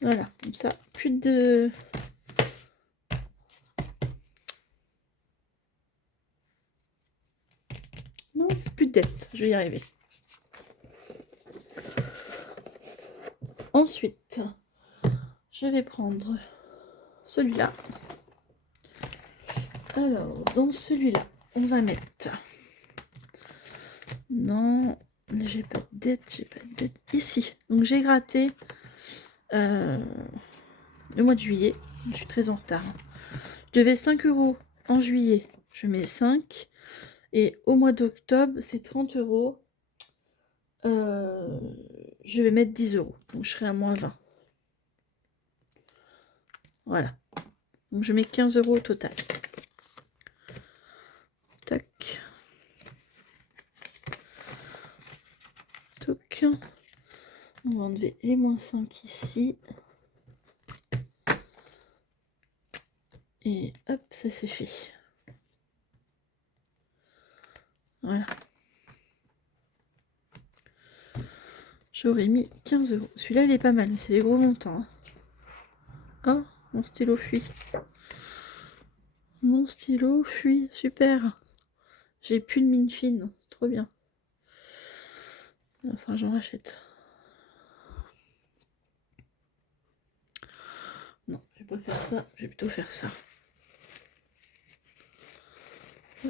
Voilà, comme ça, plus de... Non, c'est plus de dette, je vais y arriver. Ensuite, je vais prendre celui-là. Alors, dans celui-là, on va mettre... Non, j'ai pas de dette, Ici, donc j'ai gratté le mois de juillet. Je suis très en retard. Je devais 5 € en juillet, je mets 5. Et au mois d'octobre, c'est 30 €. Je vais mettre 10 €. Donc je serai à moins 20. Voilà. Donc je mets 15 € au total. Tac. Toc. On va enlever les moins 5 ici. Et hop, ça c'est fait. Voilà. J'aurais mis 15 €. Celui-là, il est pas mal, mais c'est les gros montants. Oh, mon stylo fuit. Mon stylo fuit. Super. J'ai plus de mine fine. Trop bien. Enfin, j'en rachète. Non, je vais pas faire ça. Je vais plutôt faire ça.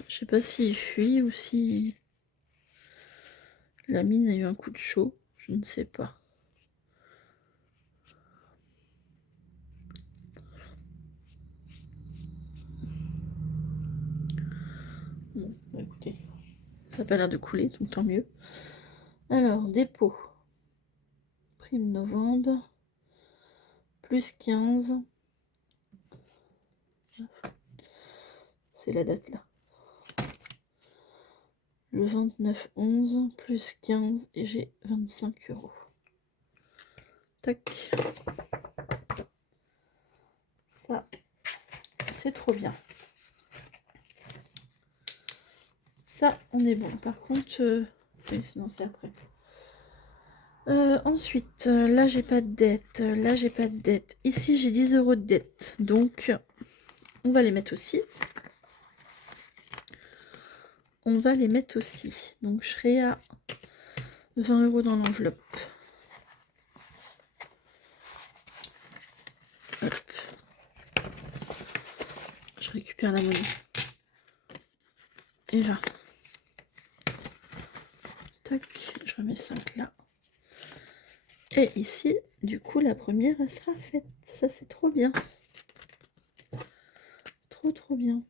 Je sais pas s'il fuit ou si la mine a eu un coup de chaud. Je ne sais pas. Bon, bah écoutez, ça n'a pas l'air de couler, donc tant mieux. Alors, dépôt. Prime novembre. Plus 15. C'est la date là. Le 29/11 plus 15 et j'ai 25 €. Tac. Ça, c'est trop bien. Ça, on est bon. Par contre, oui, sinon c'est après. Ensuite, là j'ai pas de dette. Là j'ai pas de dette. Ici j'ai 10 € de dette. Donc, on va les mettre aussi. On va les mettre aussi. Donc, je serai à 20 € dans l'enveloppe. Hop. Je récupère la monnaie. Et là. Tac. Je remets 5 là. Et ici, du coup, la première, elle sera faite. Ça, c'est trop bien. Trop, trop bien.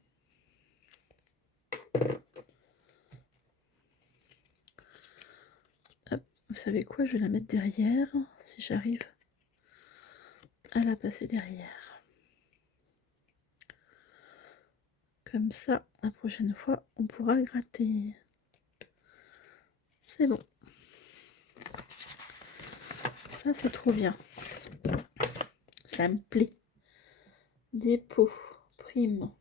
Hop. Vous savez quoi? Je vais la mettre derrière, si j'arrive à la passer derrière. Comme ça, la prochaine fois, on pourra gratter. C'est bon. Ça, c'est trop bien. Ça me plaît. Dépôt, prime,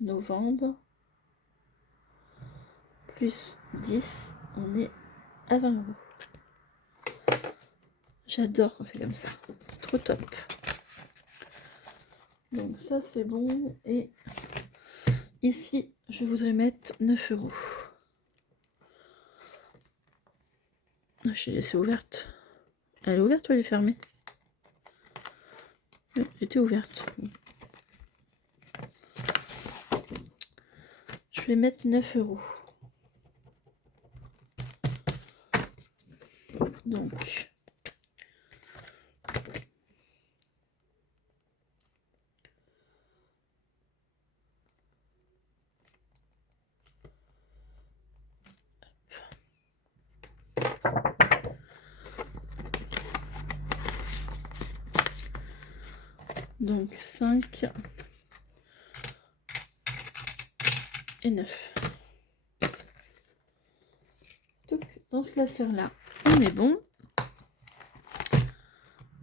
novembre, plus 10, on est à 20 €. J'adore quand c'est comme ça. C'est trop top. Donc ça, c'est bon. Et ici, je voudrais mettre 9 €. Je l'ai laissée ouverte. Elle est ouverte ou elle est fermée? Oui, elle était ouverte. Je vais mettre 9 €. Donc, donc 5 et 9. Donc, dans ce classeur-là, on est bon.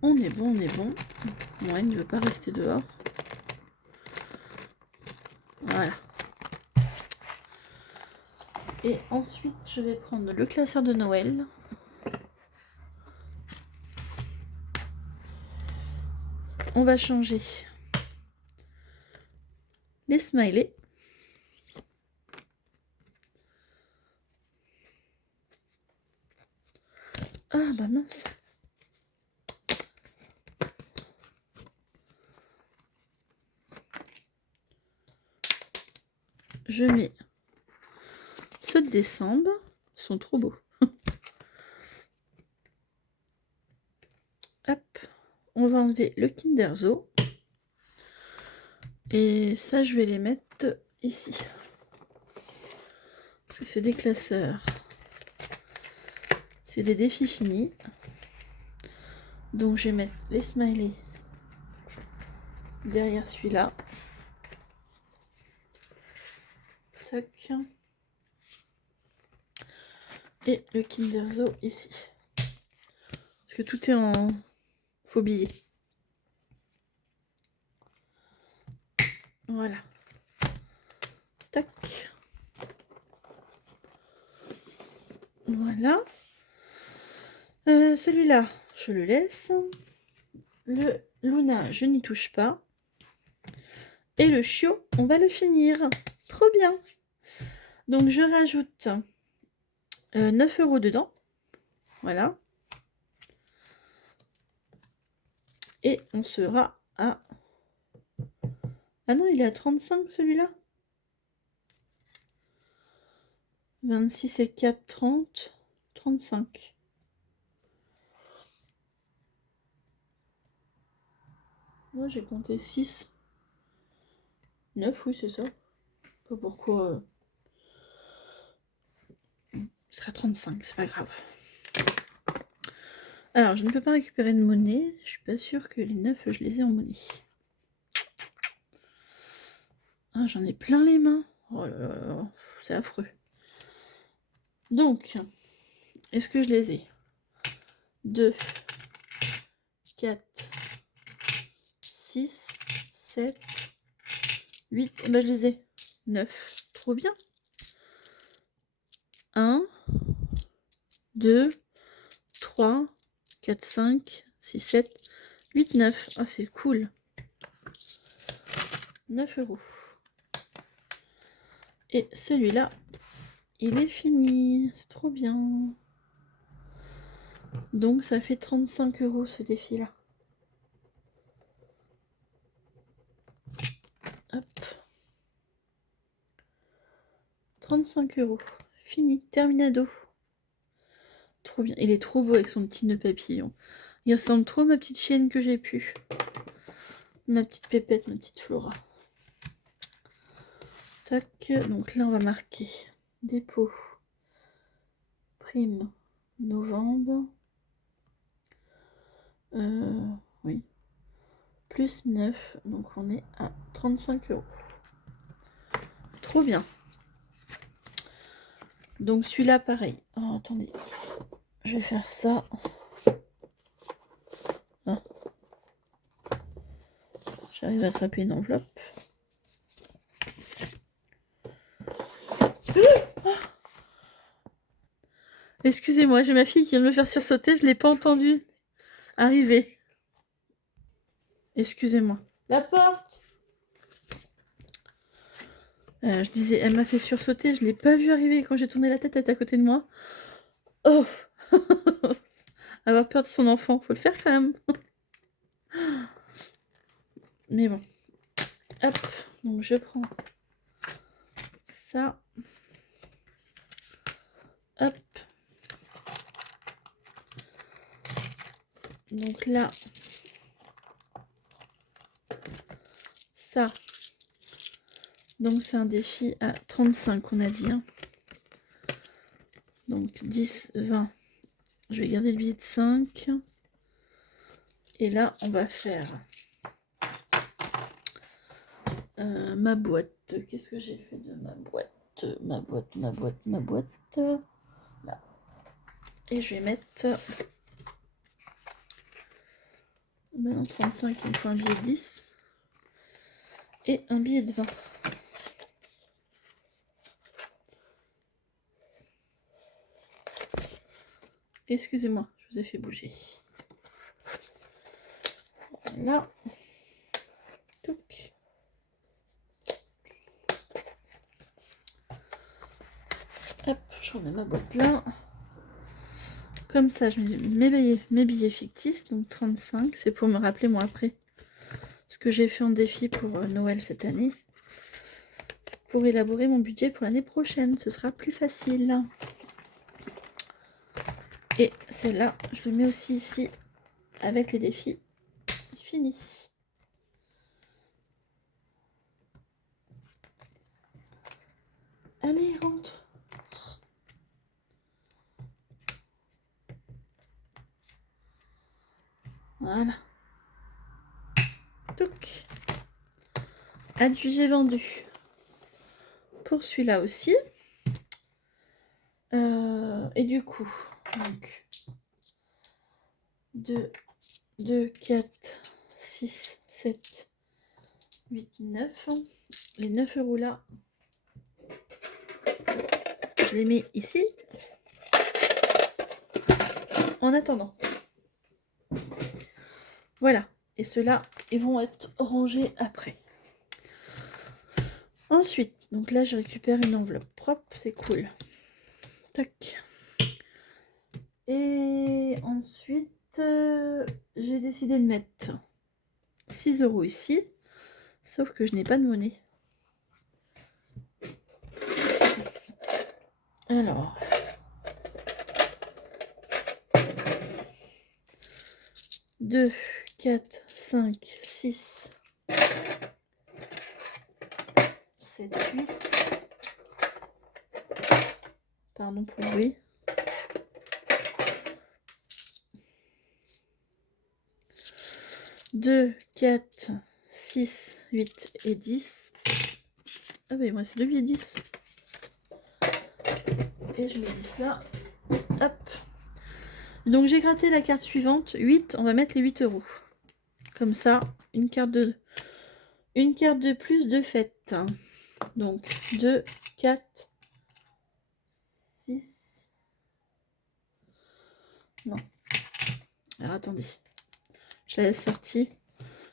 On est bon, on est bon. Moi, il ne veut pas rester dehors. Voilà. Et ensuite, je vais prendre le classeur de Noël. On va changer les smileys. Ah bah mince. Je mets ceux de décembre. Ils sont trop beaux. Hop. On va enlever le Kinder Zo. Et ça, je vais les mettre ici. Parce que c'est des classeurs. C'est des défis finis. Donc je vais mettre les smileys derrière celui-là. Tac. Et le Kinder Zo ici. Parce que tout est en faux billet. Voilà. Tac. Voilà. Celui-là, je le laisse. Le Luna, je n'y touche pas. Et le chiot, on va le finir. Trop bien. Donc, je rajoute 9 € dedans. Voilà. Et on sera à... Ah non, il est à 35 celui-là. 26 et 4, 30. 35. Moi, j'ai compté 6. 9, oui, c'est ça. Pas pourquoi... Ce sera 35, c'est pas grave. Alors, je ne peux pas récupérer de monnaie. Je suis pas sûre que les 9, je les ai en monnaie. Ah, j'en ai plein les mains. Oh là là, c'est affreux. Donc, est-ce que je les ai? 2, 4, 6, 7, 8. Ben, je les ai. 9. Trop bien. 1, 2, 3, 4, 5, 6, 7, 8, 9. Ah, c'est cool. 9 €. Et celui-là, il est fini. C'est trop bien. Donc, ça fait 35 € ce défi-là. Hop. 35 €. Fini. Terminado. Trop bien. Il est trop beau avec son petit nœud papillon. Il ressemble trop à ma petite chienne que j'ai pu. Ma petite pépette, ma petite Flora. Tac. Donc là, on va marquer dépôt. Prime. Novembre. Oui. Plus 9. Donc on est à 35 €. Trop bien. Donc celui-là, pareil. Oh, attendez. Je vais faire ça. Ah. J'arrive à attraper une enveloppe. Excusez-moi, j'ai ma fille qui vient de me faire sursauter, je ne l'ai pas entendu arriver. Excusez-moi. La porte! Je disais, elle m'a fait sursauter, je l'ai pas vue arriver. Quand j'ai tourné la tête, elle était à côté de moi. Oh avoir peur de son enfant, faut le faire quand même. Mais bon. Hop, donc je prends ça. Hop. Donc là, ça. Donc c'est un défi à 35, on a dit. Hein. Donc 10, 20. Je vais garder le billet de 5. Et là, on va faire ma boîte. Qu'est-ce que j'ai fait de ma boîte? Ma boîte. Là. Et je vais mettre... Maintenant 35, il me faut un billet de 10. Et un billet de 20. Excusez-moi, je vous ai fait bouger. Voilà. Touc. Hop, je remets ma boîte là. Comme ça, je mets mes billets fictifs, donc 35. C'est pour me rappeler, moi, après, ce que j'ai fait en défi pour Noël cette année. Pour élaborer mon budget pour l'année prochaine. Ce sera plus facile. Et celle-là, je le mets aussi ici, avec les défis. Fini. Allez, rentre. Voilà. Donc, adjugé vendu. Pour celui-là aussi. Et du coup, donc 2, 4, 6, 7, 8, 9. Les 9 € là, je les mets ici. En attendant. Voilà. Et ceux-là, ils vont être rangés après. Ensuite, donc là, je récupère une enveloppe propre. C'est cool. Tac. Et ensuite, j'ai décidé de mettre 6 € ici. Sauf que je n'ai pas de monnaie. Alors... 2, 4, 5, 6, 7, 8. Pardon pour le bruit. 2, 4, 6, 8 et 10. Ah bah il me reste 2 billets 10. Et je mets 10 là. Hop. Donc j'ai gratté la carte suivante. 8, on va mettre les 8 €. Comme ça, une carte de plus de fête. Donc 2, 4, 6. Non. Alors attendez. Je la laisse sortie.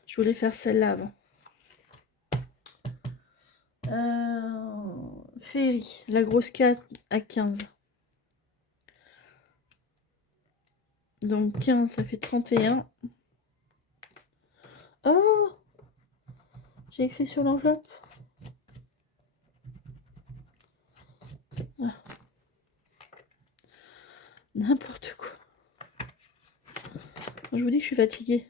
Je voulais faire celle-là avant. Ferry, la grosse 4 à 15. Donc 15, ça fait 31. Oh! J'ai écrit sur l'enveloppe. Ah. N'importe quoi. Je vous dis que je suis fatiguée.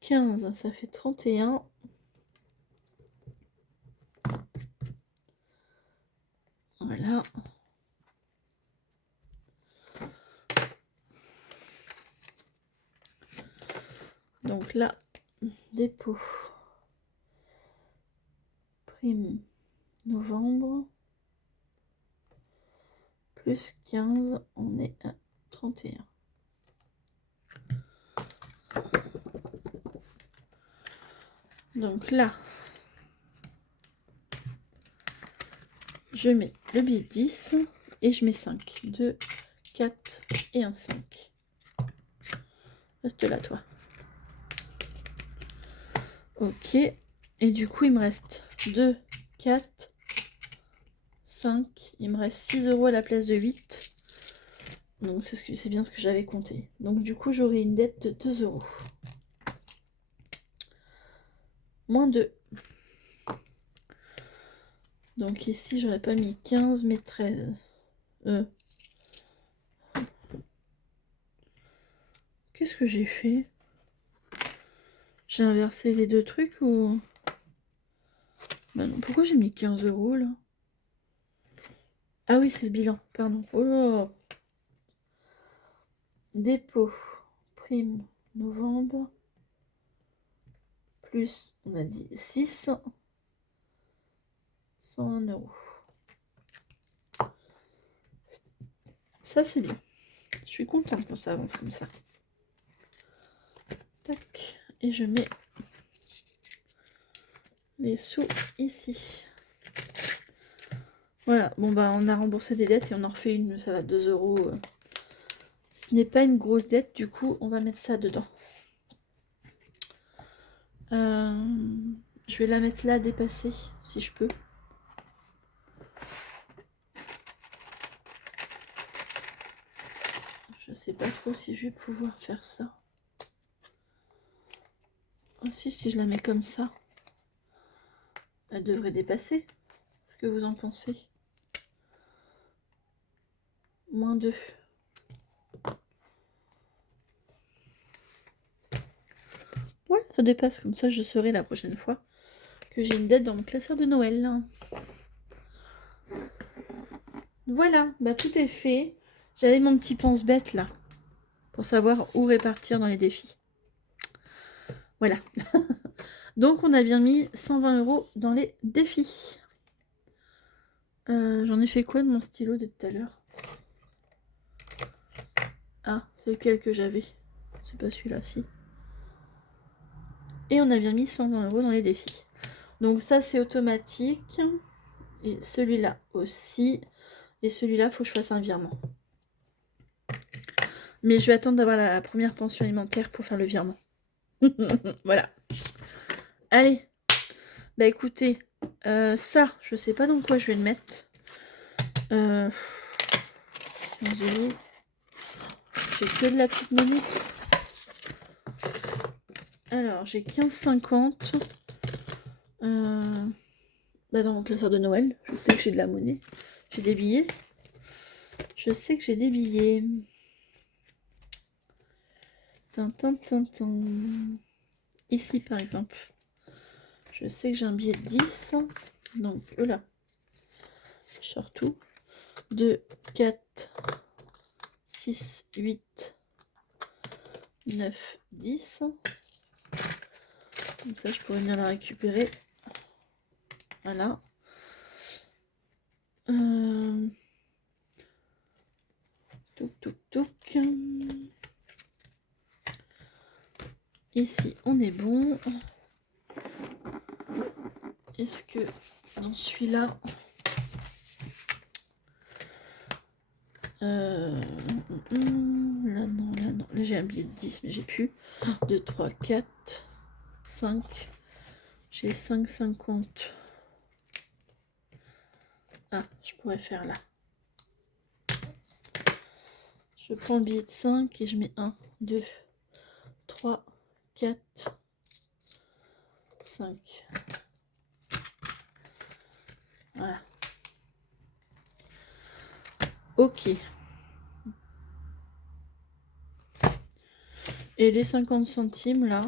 15, ça fait 31. Voilà. Donc là, dépôt. Prime novembre. Plus 15, on est à 31. Donc là, je mets le billet 10 et je mets 5. 2, 4 et un 5. Reste là, toi. Ok. Et du coup, il me reste 2, 4, 5. Il me reste 6 € à la place de 8. Donc c'est bien ce que j'avais compté. Donc du coup, j'aurai une dette de 2 €. Moins 2. Donc ici, j'aurais pas mis 15, mais 13. Qu'est-ce que j'ai fait? J'ai inversé les deux trucs ou... Bah non, pourquoi j'ai mis 15 € là? Ah oui, c'est le bilan, pardon. Oh là. Dépôt, prime, novembre, plus, on a dit 6, 101 €. Ça, c'est bien. Je suis contente quand ça avance comme ça. Tac, et je mets les sous ici. Voilà, bon bah on a remboursé des dettes et on en refait une, ça va 2 €. Ce n'est pas une grosse dette, du coup on va mettre ça dedans. Je vais la mettre là, dépasser, si je peux. Je sais pas trop si je vais pouvoir faire ça. Aussi, si je la mets comme ça, elle devrait dépasser. Ce que vous en pensez? Moins 2. Ouais, ça dépasse, comme ça je saurai la prochaine fois que j'ai une dette dans mon classeur de Noël. Voilà, bah tout est fait. J'avais mon petit pense-bête là, pour savoir où répartir dans les défis. Voilà. Donc on a bien mis 120 € dans les défis. J'en ai fait quoi de mon stylo de tout à l'heure? Ah, c'est lequel que j'avais? C'est pas celui-là, si. Et on a bien mis 120 € dans les défis. Donc ça c'est automatique. Et celui-là aussi. Et celui-là, il faut que je fasse un virement. Mais je vais attendre d'avoir la première pension alimentaire pour faire le virement. Voilà. Allez. Bah écoutez, ça, je sais pas dans quoi je vais le mettre. 15 €. J'ai que de la petite monnaie. Alors, j'ai 15,50. Bah dans mon classeur de Noël, je sais que j'ai de la monnaie. J'ai des billets. Je sais que j'ai des billets. Ici, par exemple. Je sais que j'ai un billet de 10. Donc, là. Je sors tout. 2, 4, 6, 8, 9, 10. Comme ça, je pourrais venir la récupérer. Voilà. Touc. Ici, on est bon. Est-ce que dans celui-là... là, non. Là, j'ai un billet de 10, mais j'ai plus. 2, 3, 4, 5. J'ai 5,50. Ah, je pourrais faire là. Je prends le billet de 5 et je mets 1, 2, 3, 4, 5. Voilà. Ok. Et les 50 centimes là,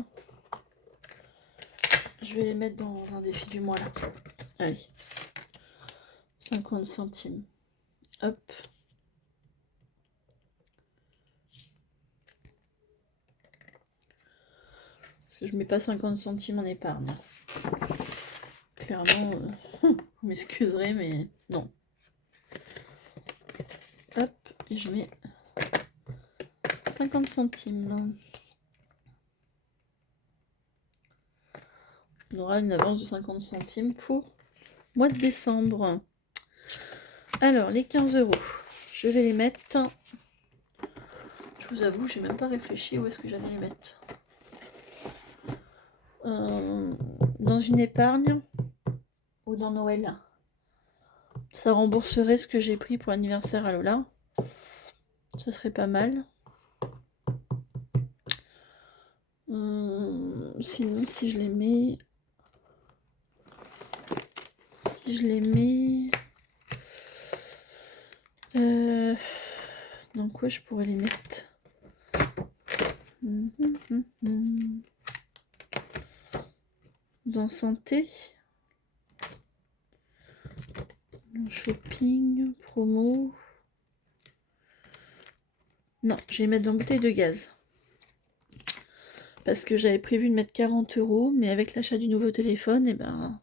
je vais les mettre dans un défi du mois là. Allez. 50 centimes. Hop. Parce que je mets pas 50 centimes en épargne. Clairement, vous m'excuserez, mais non. Hop, et je mets 50 centimes. On aura une avance de 50 centimes pour mois de décembre. Alors, les 15 €, je vais les mettre... Je vous avoue, j'ai même pas réfléchi où est-ce que j'allais les mettre. Dans une épargne. ou dans Noël. Ça rembourserait ce que j'ai pris pour l'anniversaire à Lola. Ça serait pas mal. Sinon, si je les mets... Dans quoi je pourrais les mettre? Dans santé. Dans shopping, promo. Non, je vais les mettre dans bouteille de gaz. Parce que j'avais prévu de mettre 40 €, mais avec l'achat du nouveau téléphone, et ben,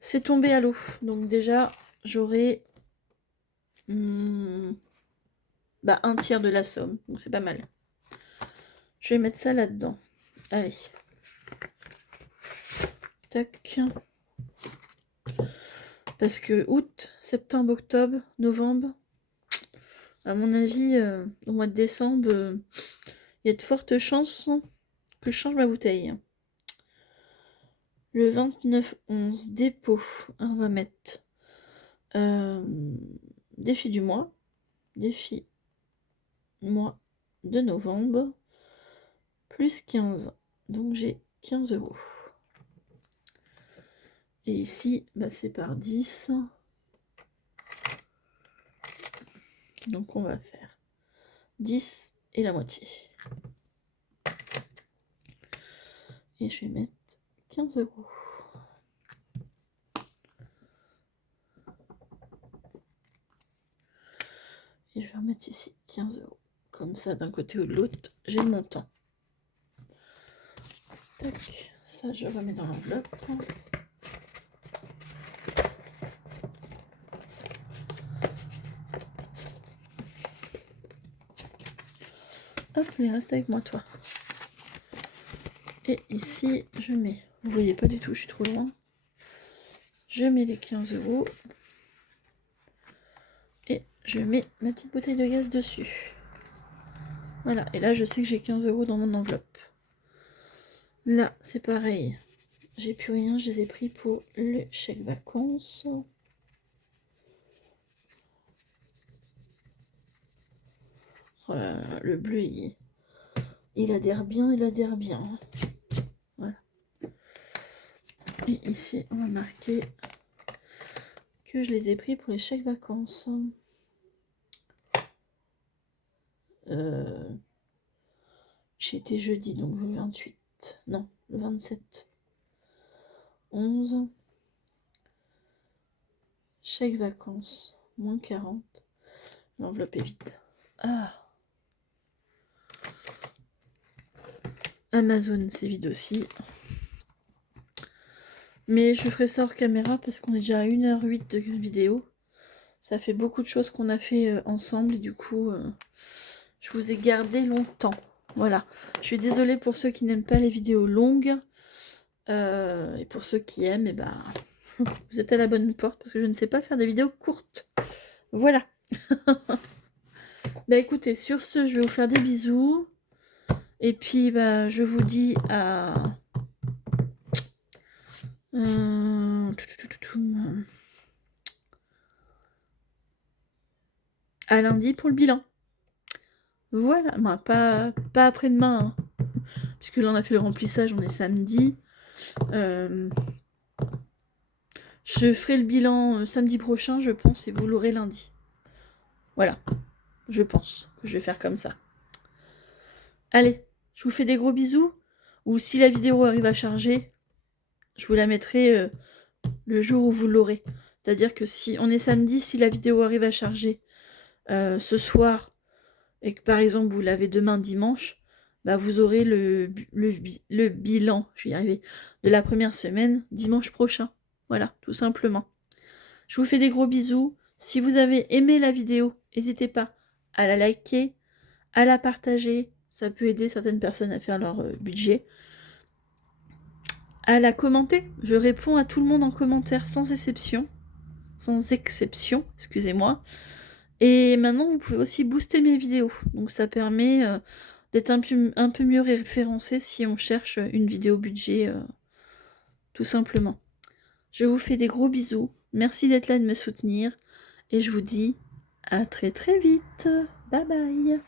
c'est tombé à l'eau. Donc déjà, j'aurai un tiers de la somme. Donc c'est pas mal. Je vais mettre ça là-dedans. Allez. Tac. Parce que août, septembre, octobre, novembre, à mon avis, au mois de décembre, il y a de fortes chances que je change ma bouteille. Le 29/11, dépôt. On va mettre défi du mois. Défi mois de novembre. Plus 15. Donc j'ai 15 €. Et ici, c'est par 10. Donc on va faire 10 et la moitié. Et je vais mettre 15 €. Et je vais remettre ici 15 €. Comme ça, d'un côté ou de l'autre, j'ai le montant. Tac, ça je remets dans l'enveloppe. Hop, il reste avec moi, toi. Et ici, je mets... Vous voyez pas du tout, je suis trop loin. Je mets les 15 €. Et je mets ma petite bouteille de gaz dessus. Voilà, et là, je sais que j'ai 15 € dans mon enveloppe. Là, c'est pareil. J'ai plus rien, je les ai pris pour le chèque vacances. Oh là là, le bleu, il adhère bien, il adhère bien. Voilà. Et ici, on va marquer que je les ai pris pour les chèques vacances. J'étais jeudi, donc le 28. Non, le 27. 11. Chèque vacances, moins 40. L'enveloppe est vide. Ah. Amazon, c'est vide aussi. Mais je ferai ça hors caméra parce qu'on est déjà à 1h08 de vidéo. Ça fait beaucoup de choses qu'on a fait ensemble et du coup, je vous ai gardé longtemps. Voilà. Je suis désolée pour ceux qui n'aiment pas les vidéos longues. Et pour ceux qui aiment, vous êtes à la bonne porte parce que je ne sais pas faire des vidéos courtes. Voilà. Écoutez, sur ce, je vais vous faire des bisous. Et puis, je vous dis à lundi pour le bilan. Voilà, pas après-demain, hein, puisque là on a fait le remplissage, on est samedi. Je ferai le bilan samedi prochain, je pense, et vous l'aurez lundi. Voilà, je pense que je vais faire comme ça. Allez, je vous fais des gros bisous. Ou si la vidéo arrive à charger, je vous la mettrai le jour où vous l'aurez. C'est-à-dire que si on est samedi, si la vidéo arrive à charger ce soir, et que par exemple vous l'avez demain dimanche, vous aurez le bilan, je vais y arriver, de la première semaine dimanche prochain. Voilà, tout simplement. Je vous fais des gros bisous. Si vous avez aimé la vidéo, n'hésitez pas à la liker, à la partager. Ça peut aider certaines personnes à faire leur budget. À la commenter. Je réponds à tout le monde en commentaire sans exception. Sans exception, excusez-moi. Et maintenant, vous pouvez aussi booster mes vidéos. Donc ça permet d'être un peu mieux référencé si on cherche une vidéo budget, tout simplement. Je vous fais des gros bisous. Merci d'être là et de me soutenir. Et je vous dis à très très vite. Bye bye.